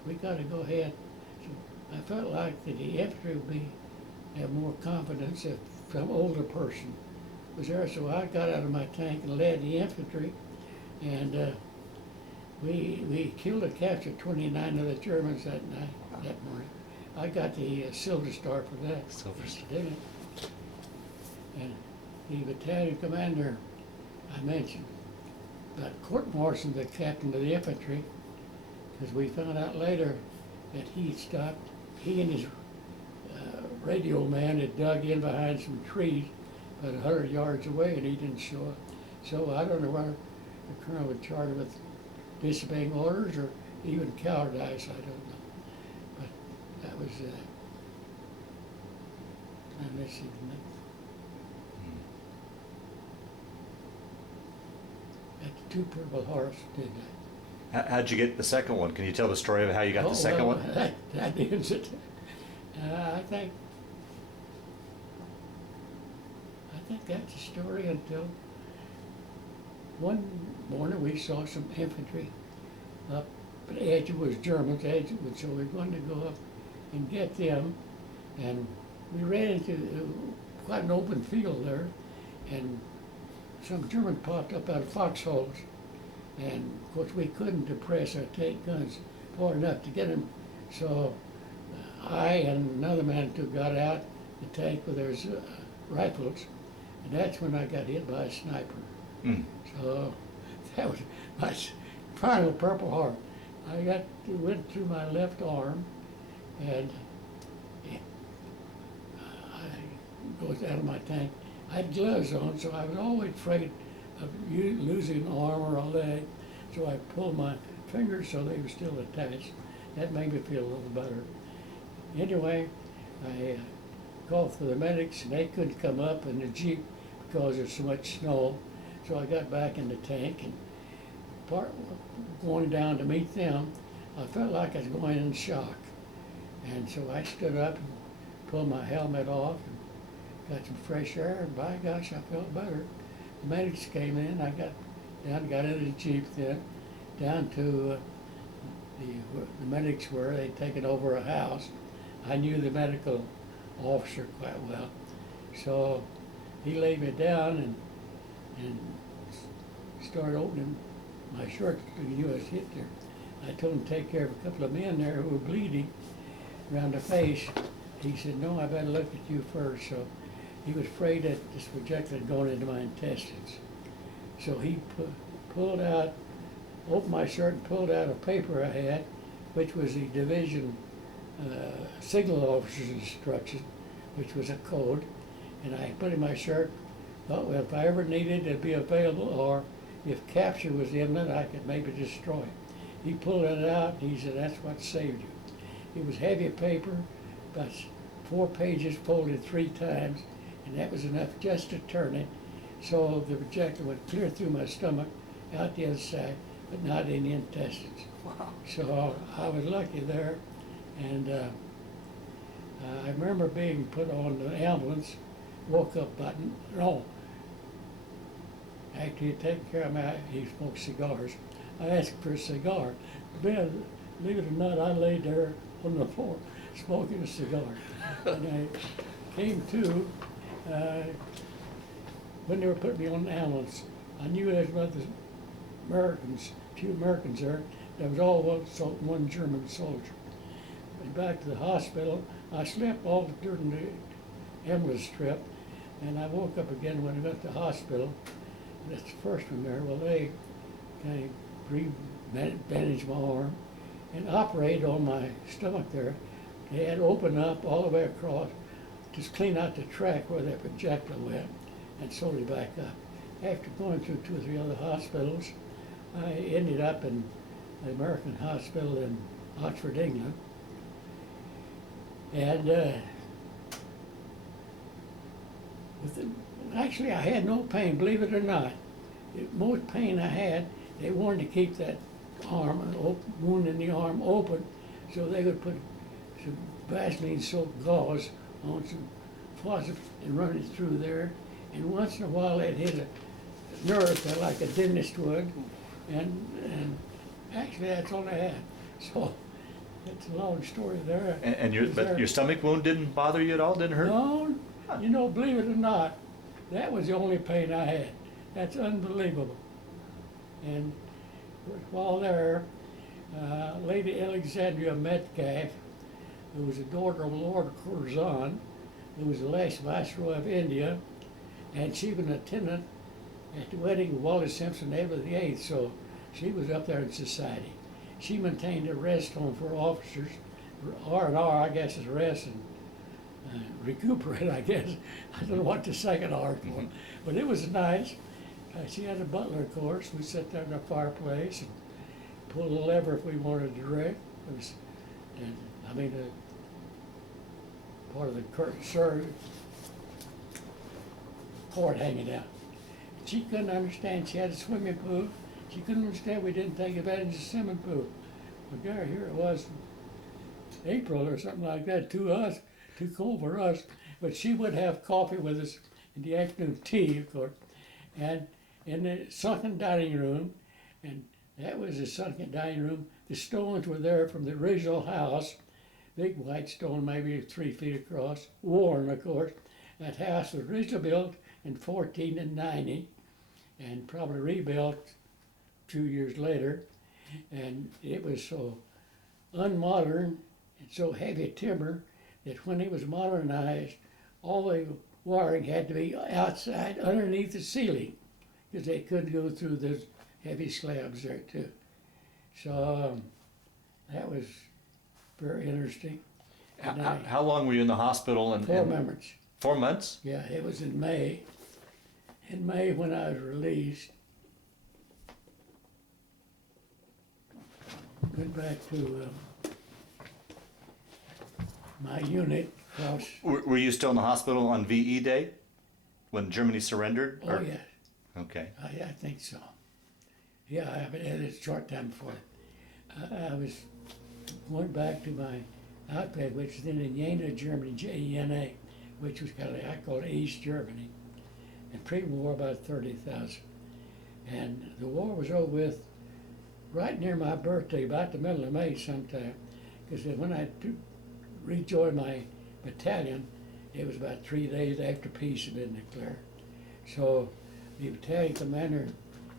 we got to go ahead." So I felt like that the infantry would have more confidence if some older person was there. So I got out of my tank and led the infantry, and we killed or captured 29 of the Germans that morning. I got the Silver Star for that. Silver Star. Did it? And the battalion commander I mentioned, But court-martialed the captain of the infantry, because we found out later that he stopped, he and his radio man had dug in behind some trees about 100 yards away, and he didn't show up. So I don't know whether the colonel was charged with disobeying orders or even cowardice, I don't know. But that was, let's see, at the two Purple Horse, did I? How'd you get the second one? Can you tell the story of how you got the second well, one? That ends it. I think that's the story until one morning we saw some infantry up at Edgewood, was Germans, Edgewood, so we wanted to go up and get them, and we ran into quite an open field there, and some German popped up out of foxholes, and of course we couldn't depress our tank guns far enough to get them, so I and another man who got out the tank with their rifles, and that's when I got hit by a sniper. Mm. So that was my final Purple Heart. It went through my left arm, and I goes out of my tank. I had gloves on, so I was always afraid of losing an arm or a leg. So I pulled my fingers so they were still attached. That made me feel a little better. Anyway, I called for the medics, and they couldn't come up in the Jeep because there's so much snow. So I got back in the tank, and going down to meet them, I felt like I was going in shock. And so I stood up and pulled my helmet off and got some fresh air, and by gosh, I felt better. The medics came in, I got down, got into the Jeep then, down to the medics were, they'd taken over a house. I knew the medical officer quite well. So he laid me down and started opening my shirt. He knew I was hit there. I told him to take care of a couple of men there who were bleeding around the face. He said, no, I better look at you first. So he was afraid that this projectile had gone into my intestines. So he pulled out, opened my shirt and pulled out a paper I had, which was the division signal officer's instruction, which was a code. And I put in my shirt, thought, well, if I ever needed it to be available, or if capture was imminent, I could maybe destroy it. He pulled it out, and he said, that's what saved you. It was heavy paper, about 4 pages folded 3 times, and that was enough just to turn it, so the projectile went clear through my stomach, out the other side, but not in the intestines. Wow. So I was lucky there, and I remember being put on the ambulance, woke up about, no, after he had taken care of me, he smoked cigars. I asked for a cigar. Then, believe it or not, I laid there on the floor smoking a cigar. And I came to, when they were putting me on the ambulance, I knew there was other Americans, a few Americans there. There was all one German soldier. Went back to the hospital. I slept all during the ambulance trip, and I woke up again when I went to the hospital. That's the first one there. Well, they kind of bandaged my arm and operated on my stomach there. They had opened up all the way across, just clean out the track where that projectile went, and sewed it back up. After going through 2 or 3 other hospitals, I ended up in the American Hospital in Oxford, England. And actually, I had no pain, believe it or not. The most pain I had, they wanted to keep that arm, wound in the arm open, so they would put some Vaseline-soaked gauze on some faucet and run it through there. And once in a while, they'd hit a nerve there like a dentist would, and actually, that's all I had. So it's a long story there. And your stomach wound didn't bother you at all? Didn't hurt? No, you know, believe it or not, that was the only pain I had. That's unbelievable. And while there, Lady Alexandria Metcalf, who was the daughter of Lord Curzon, who was the last viceroy of India, and she was an attendant at the wedding of Wallace Simpson, Edward VIII, so she was up there in society. She maintained a rest home for officers, R&R, I guess, is rest and recuperate, I guess. I don't know what the second R for, but it was nice. She had a butler, of course. We sat there in the fireplace and pulled a lever if we wanted to direct. It was, and I mean, part of the cord hanging out. She couldn't understand. She had a swimming pool. She couldn't understand we didn't take advantage of the swimming pool. But there, here it was, April or something like that, too cold for us. But she would have coffee with us in the afternoon, tea, of course, and in the sunken dining room, and that was the sunken dining room. The stones were there from the original house, big white stone, maybe 3 feet across, worn, of course. That house was originally built in 1490 and probably rebuilt 2 years later. And it was so unmodern and so heavy timber that when it was modernized, all the wiring had to be outside underneath the ceiling because they couldn't go through those heavy slabs there too. So that was very interesting. And How long were you in the hospital? 4 months. 4 months? Yeah, it was in May. In May when I was released, went back to my unit. Were you still in the hospital on VE Day when Germany surrendered? Oh, yeah. Okay. I think so. Yeah, I had it a short time before that. I was went back to my outfit, which was then in Jena, Germany, Jena, which was kind of, I call it East Germany. And pre-war, about 30,000. And the war was over with right near my birthday, about the middle of May sometime. Because when I rejoined my battalion, it was about 3 days after peace had been declared. So the battalion commander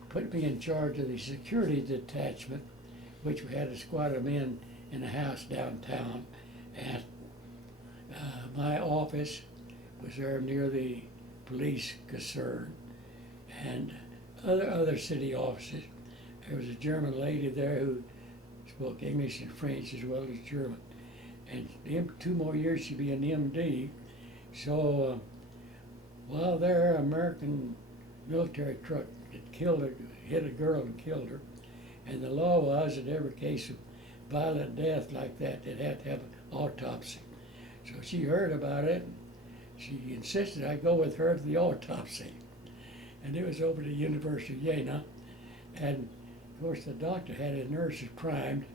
put me in charge of the security detachment, which we had a squad of men in a house downtown. And my office was there near the police concern and other city offices. There was a German lady there who spoke English and French as well as German. And 2 more years she'd be an MD. So while there, an American military truck had killed her, hit a girl and killed her. And the law was that every case of violent death like that, they'd have to have an autopsy. So she heard about it. She insisted I go with her to the autopsy. And it was over at the University of Jena. And of course the doctor had his nurses primed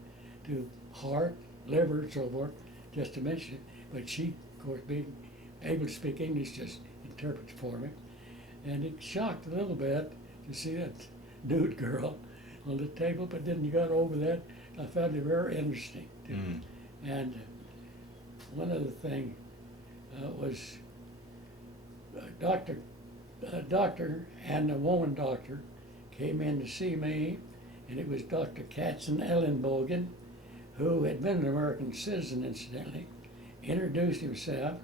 to heart, liver, and so forth, just to mention it. But she, of course, being able to speak English, just interprets for me. And it shocked a little bit to see that nude girl on the table, but then you got over that. I found it very interesting. And one other thing was a doctor and a woman doctor came in to see me, and it was Dr. Katzen Ellenbogen, who had been an American citizen, incidentally, introduced himself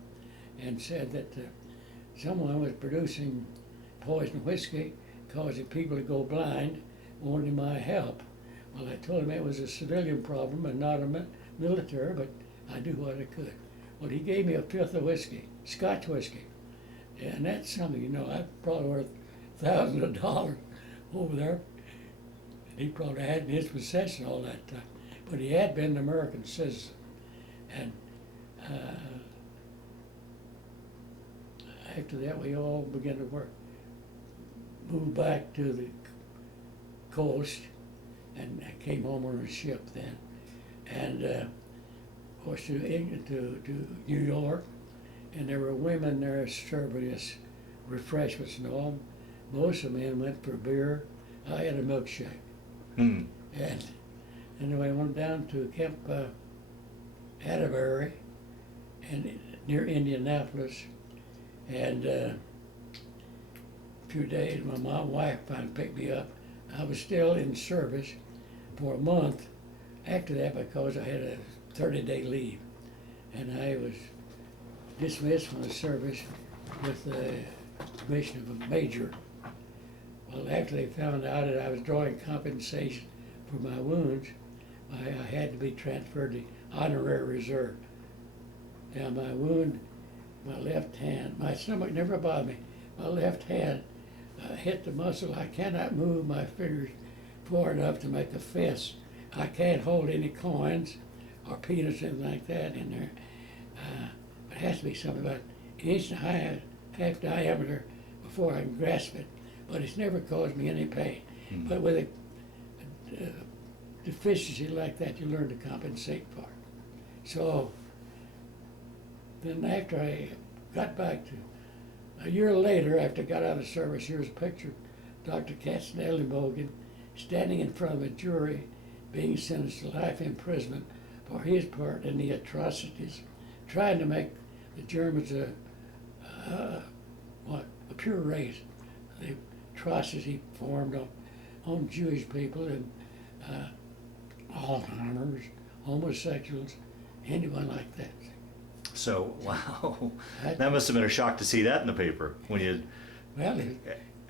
and said that someone was producing poison whiskey, causing people to go blind, wanted my help. Well, I told him it was a civilian problem and not a military, but I do what I could. Well, he gave me a fifth of whiskey, Scotch whiskey. And that's something, you know, I probably worth thousands of dollars over there. And he probably had in his possession all that time. But he had been an American citizen. And after that, we all began to move back to the coast, and I came home on a ship then. And of course to New York, and there were women there serving us refreshments and all. Most of the men went for beer. I had a milkshake. And then I went down to Camp Atterbury and near Indianapolis, and a few days my wife finally picked me up. I was still in service for a month after that because I had a 30-day leave, and I was dismissed from the service with the commission of a major. Well, after they found out that I was drawing compensation for my wounds, I had to be transferred to honorary reserve. Now my wound, my left hand, my stomach never bothered me. My left hand hit the muscle. I cannot move my fingers far enough to make a fist. I can't hold any coins or peanuts, anything like that in there. It has to be something about an inch and a half diameter before I can grasp it. But it's never caused me any pain. Mm. But with a deficiency like that, you learn to compensate for it. So then after I got back to, a year later, after I got out of service, here's a picture of Dr. Katzenelli-Mogan standing in front of a jury being sentenced to life imprisonment for his part in the atrocities, trying to make the Germans a pure race. The atrocities he performed on Jewish people and Alzheimer's, homosexuals, anyone like that. So, wow, that must have been a shock to see that in the paper when you, Well,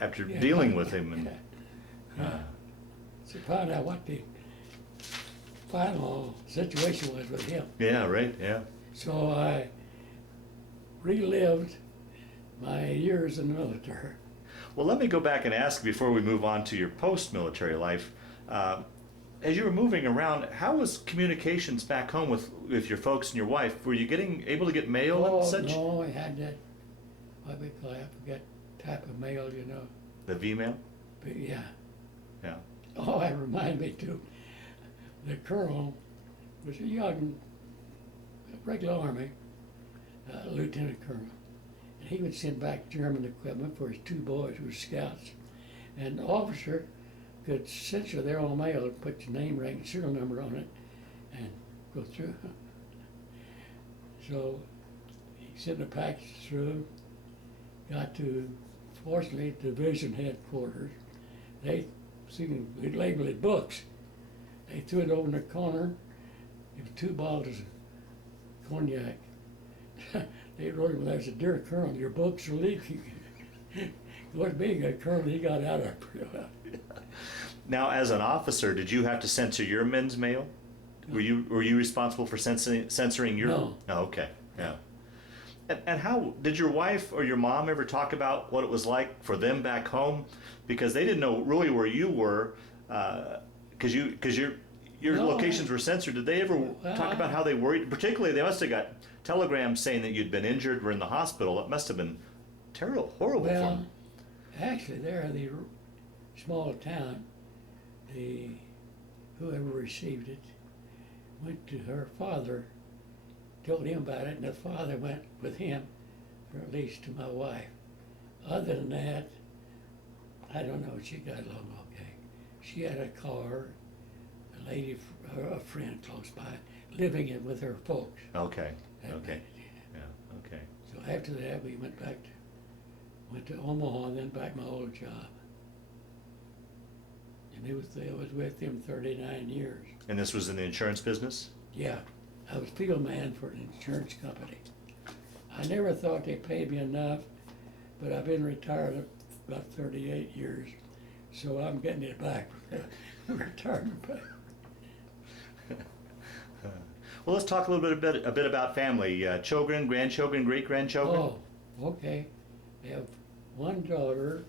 after yeah, dealing with him. And to find out what the final situation was with him. yeah, right, yeah. So I relived my years in the military. Well, let me go back and ask before we move on to your post-military life. As you were moving around, how was communications back home with your folks and your wife? Were you able to get mail and such? No, I had that, what we call, I forget type of mail, you know. The V-mail? But yeah. Yeah. Oh, that reminded me too. The colonel was a young, regular Army, lieutenant colonel. And he would send back German equipment for his two boys who were scouts. And the officer could censor their own mail and put your name, rank, and serial number on it and go through. So he sent the package through, got to, fortunately, division headquarters. They labeled it books. They threw it over in the corner. It was 2 bottles of cognac. They wrote him, "There's a dear colonel, your books are leaking." Of course, being a colonel, he got out of it pretty well. Now, as an officer, did you have to censor your men's mail? No. Were you responsible for censoring your? No. Oh, okay. Yeah. And how did your wife or your mom ever talk about what it was like for them back home? Because they didn't know really where you were, because your No. locations were censored. Did they ever talk about how they worried? Particularly, they must have got telegrams saying that you'd been injured, were in the hospital. It must have been terrible, horrible for Well, them. actually, there in the small town, whoever received it went to her father, told him about it, and the father went with him, or at least to my wife. Other than that, I don't know, she got along okay. She had a car, a lady, a friend close by, living in with her folks. Okay. That Okay. made it. Yeah. Okay. So after that, we went to Omaha, and then back my old job. And I was with him 39 years. And this was in the insurance business? Yeah, I was field man for an insurance company. I never thought they paid me enough, but I've been retired about 38 years, so I'm getting it back, retirement pay. Well, let's talk a bit about family. Children, grandchildren, great-grandchildren? Oh, okay. I have one daughter.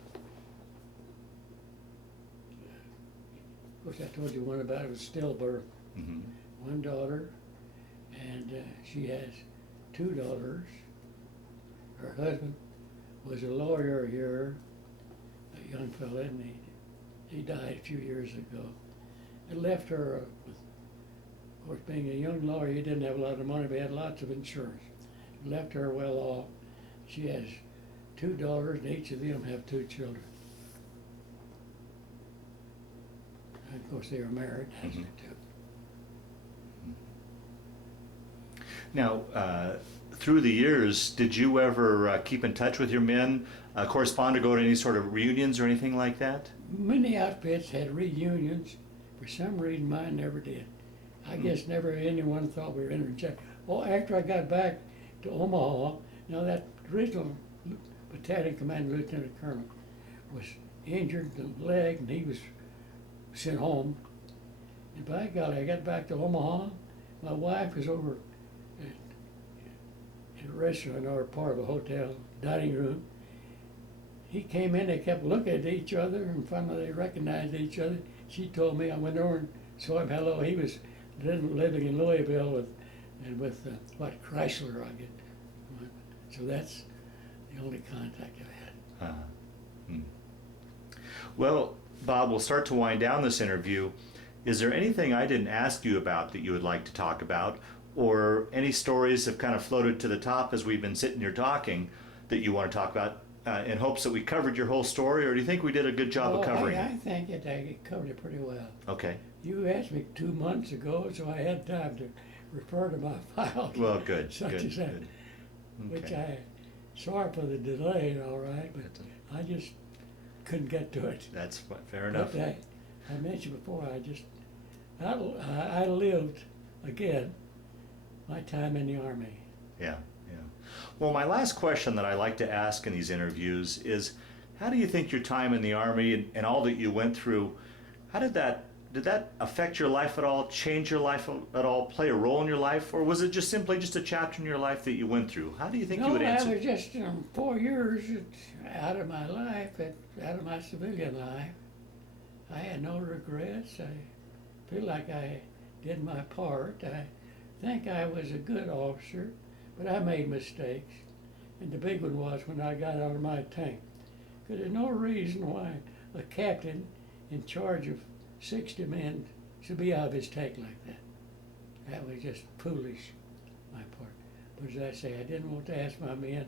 Of course, I told you one about it was stillbirth. Mm-hmm. One daughter, and she has 2 daughters. Her husband was a lawyer here, a young fella, and he died a few years ago. It left her, of course, being a young lawyer, he didn't have a lot of money, but he had lots of insurance. It left her well off. She has 2 daughters, and each of them have 2 children. And of course, they were married, actually, too. Now, through the years, did you ever keep in touch with your men, correspond or go to any sort of reunions or anything like that? Many outfits had reunions. For some reason, mine never did. I guess never anyone thought we were interjecting. Oh, after I got back to Omaha, now that original battalion commander, lieutenant colonel, was injured the leg, and he was sent home. And by golly, I got back to Omaha. My wife was over in a restaurant or part of a hotel dining room. He came in, they kept looking at each other, and finally they recognized each other. She told me, I went over and saw him hello. He was living in Louisville with what, Chrysler, I get. So that's the only contact I've had. Uh, hmm. Well, Bob, we'll start to wind down this interview. Is there anything I didn't ask you about that you would like to talk about, or any stories have kind of floated to the top as we've been sitting here talking that you want to talk about in hopes that we covered your whole story, or do you think we did a good job of covering I it? think I covered it pretty well. Okay. You asked me 2 months ago, so I had time to refer to my files. Well, good. Such good, as that. good. Which Okay. sorry for the delay, all right, but I just couldn't get to it. That's fair enough. But I mentioned before, I lived, again, my time in the Army. Yeah, yeah. Well, my last question that I like to ask in these interviews is, how do you think your time in the Army and all that you went through, did that affect your life at all, change your life at all, play a role in your life, or was it just simply just a chapter in your life that you went through? How do you think you would answer? No, that was just 4 years out of my life, out of my civilian life. I had no regrets. I feel like I did my part. I think I was a good officer, but I made mistakes. And the big one was when I got out of my tank. Because there's no reason why a captain in charge of 60 men should be out of his tank like that. That was just foolish, my part. But as I say, I didn't want to ask my men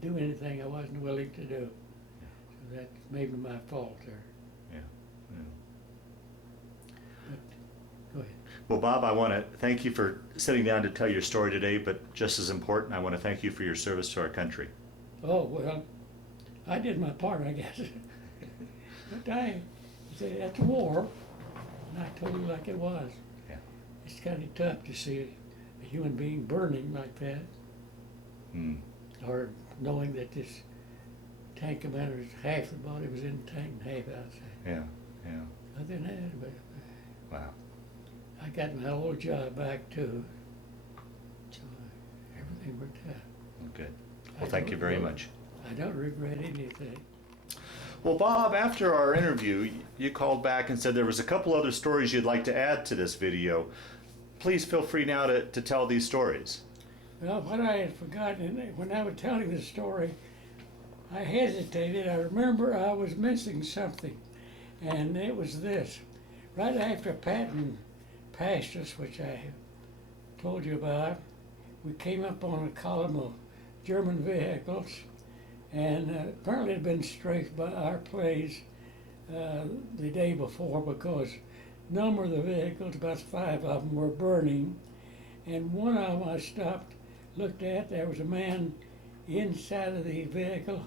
to do anything I wasn't willing to do. So that's maybe my fault there. Yeah, yeah. Go ahead. Well, Bob, I want to thank you for sitting down to tell your story today, but just as important, I want to thank you for your service to our country. Oh, well, I did my part, I guess. But that's war, and I told you like it was. Yeah. It's kind of tough to see a human being burning like that, Mm. or knowing that this tank commander's half the body was in the tank and half outside. Yeah, yeah. Other than that, but Wow. I got my old job back too, so everything worked out. Good. I Well, thank you don't very regret- much. I don't regret anything. Well, Bob, after our interview, you called back and said there was a couple other stories you'd like to add to this video. Please feel free now to tell these stories. Well, what I had forgotten, when I was telling the story, I hesitated. I remember I was missing something, and it was this. Right after Patton passed us, which I told you about, we came up on a column of German vehicles, and apparently it had been strafed by our place the day before, because a number of the vehicles, about 5 of them, were burning, and one of them I stopped, looked at. There was a man inside of the vehicle,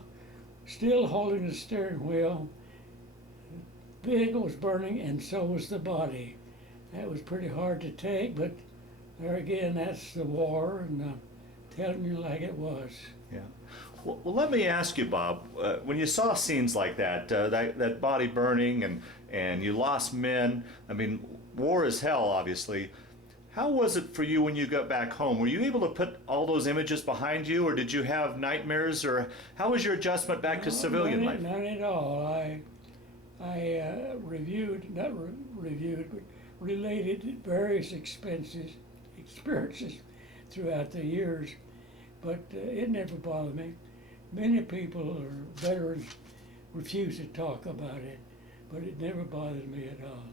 still holding the steering wheel. The vehicle was burning, and so was the body. That was pretty hard to take, but there again, that's the war, and I'm telling you like it was. Yeah. Well, let me ask you, Bob. When you saw scenes like that, that body burning, and you lost men. I mean, war is hell, obviously. How was it for you when you got back home? Were you able to put all those images behind you, or did you have nightmares, or how was your adjustment back to civilian life? None at all. I reviewed, not reviewed, but related various experiences throughout the years, but it never bothered me. Many people or veterans refuse to talk about it, but it never bothered me at all.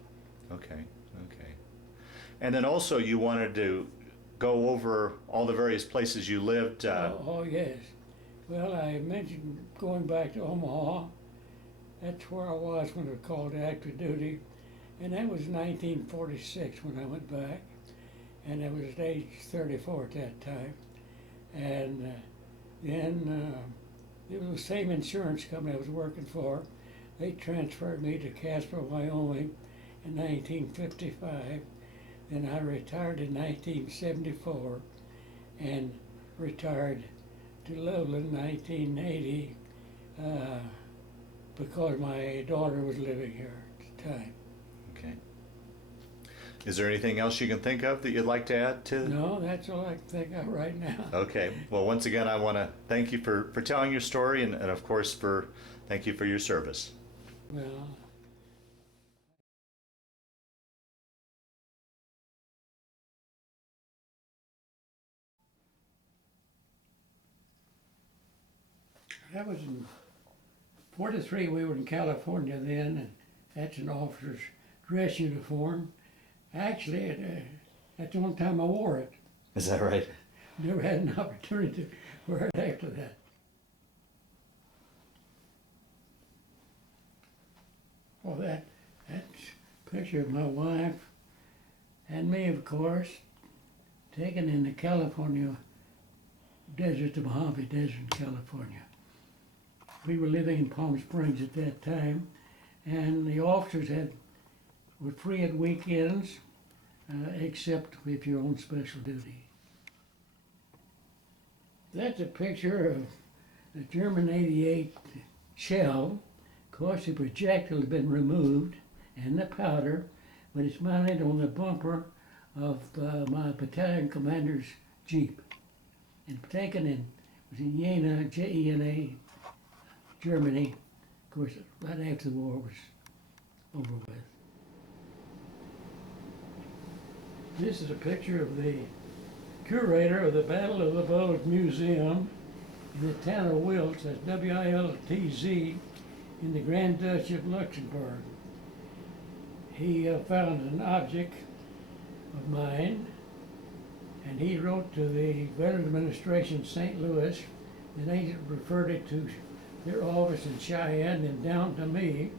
Okay, okay. And then also you wanted to go over all the various places you lived. Oh, yes. Well, I mentioned going back to Omaha. That's where I was when I was called to active duty, and that was 1946 when I went back, and I was age 34 at that time. And then it was the same insurance company I was working for. They transferred me to Casper, Wyoming in 1955. Then I retired in 1974 and retired to Loveland in 1980. because my daughter was living here at the time. Okay. Is there anything else you can think of that you'd like to add to? No, that's all I can think of right now. Okay. Well, once again, I want to thank you for telling your story, and of course, thank you for your service. Well, that was in 43. We were in California then, and that's an officer's dress uniform. Actually, that's the only time I wore it. Is that right? Never had an opportunity to wear it after that. Well, that's a picture of my wife and me, of course, taken in the California desert, the Mojave Desert in California. We were living in Palm Springs at that time, and the officers were free at weekends, except if you're on special duty. That's a picture of the German 88 shell. Of course, the projectile has been removed and the powder, but it's mounted on the bumper of my battalion commander's Jeep. And taken in, was in Jena, Jena, Germany. Of course, right after the war was over with. This is a picture of the curator of the Battle of the Bulge Museum in the town of Wiltz, that's W-I-L-T-Z, in the Grand Duchy of Luxembourg. He found an object of mine, and he wrote to the Veterans Administration in St. Louis, and they referred it to their office in Cheyenne and down to me,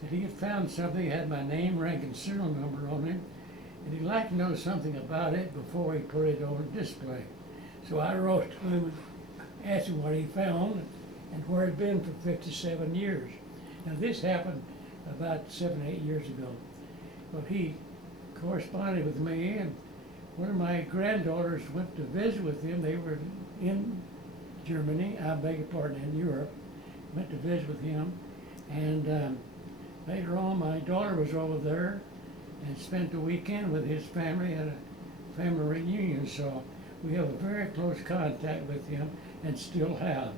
that he had found something, had my name, rank, and serial number on it, and he'd like to know something about it before he put it on display. So I wrote to him and asked him what he found and where it'd been for 57 years. Now this happened about 7, 8 years ago. But he corresponded with me, and one of my granddaughters went to visit with him. They were in Germany, I beg your pardon, in Europe, went to visit with him. And later on, my daughter was over there and spent the weekend with his family at a family reunion. So we have a very close contact with him and still have.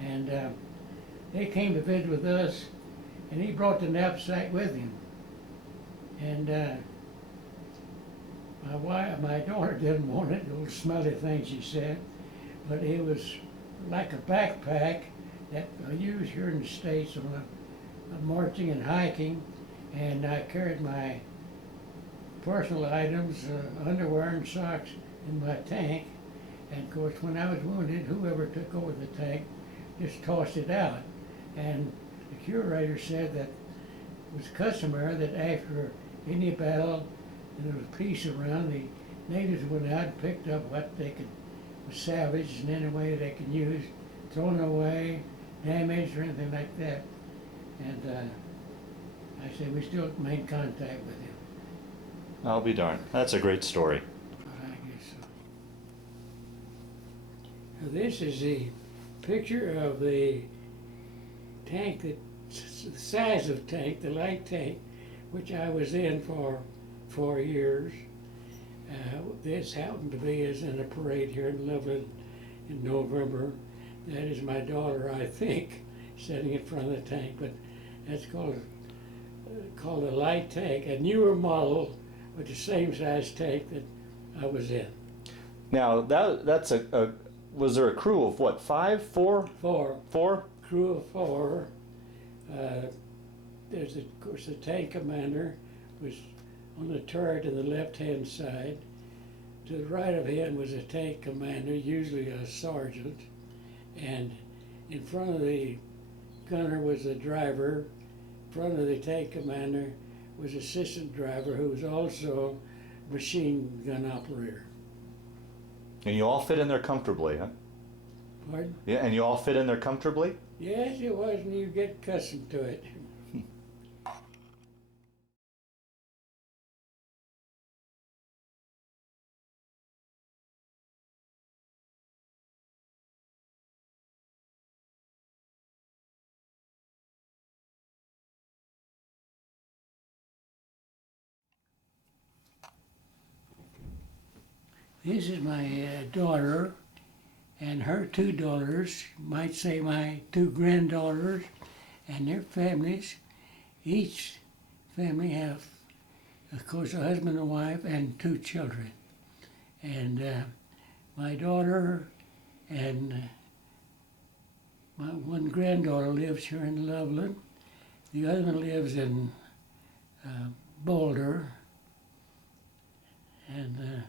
And they came to visit with us, and he brought the knapsack with him. And my daughter didn't want it, the little smelly thing, she said, but it was like a backpack that I use here in the States on marching and hiking, and I carried my personal items, underwear and socks in my tank, and of course when I was wounded, whoever took over the tank just tossed it out. And the curator said that it was customary that after any battle and there was peace around, the natives went out and picked up what they could was salvaged in any way they could use, thrown away, damaged or anything like that. And I said we still maintain contact with him. I'll be darned. That's a great story. I guess so. Now this is the picture of the tank, the size of tank, the light tank, which I was in for 4 years. This happened to be is in a parade here in Loveland in November. That is my daughter, I think, sitting in front of the tank, but that's called a light tank, a newer model with the same size tank that I was in. Now that's was there a crew of what, 5, 4? 4. 4? Crew of 4. There's of course the tank commander was on the turret on the left-hand side. To the right of him was a tank commander, usually a sergeant, and in front of the gunner was the driver. In front of the tank commander was assistant driver who was also machine gun operator. And you all fit in there comfortably, huh? Pardon? Yeah, and you all fit in there comfortably? Yes, it was, and you get accustomed to it. This is my daughter and her two daughters, might say my two granddaughters, and their families. Each family have, of course, a husband and wife and two children. And my daughter and my one granddaughter lives here in Loveland. The other one lives in Boulder. And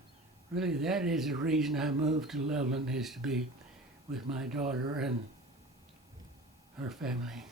really that is the reason I moved to Loveland, is to be with my daughter and her family.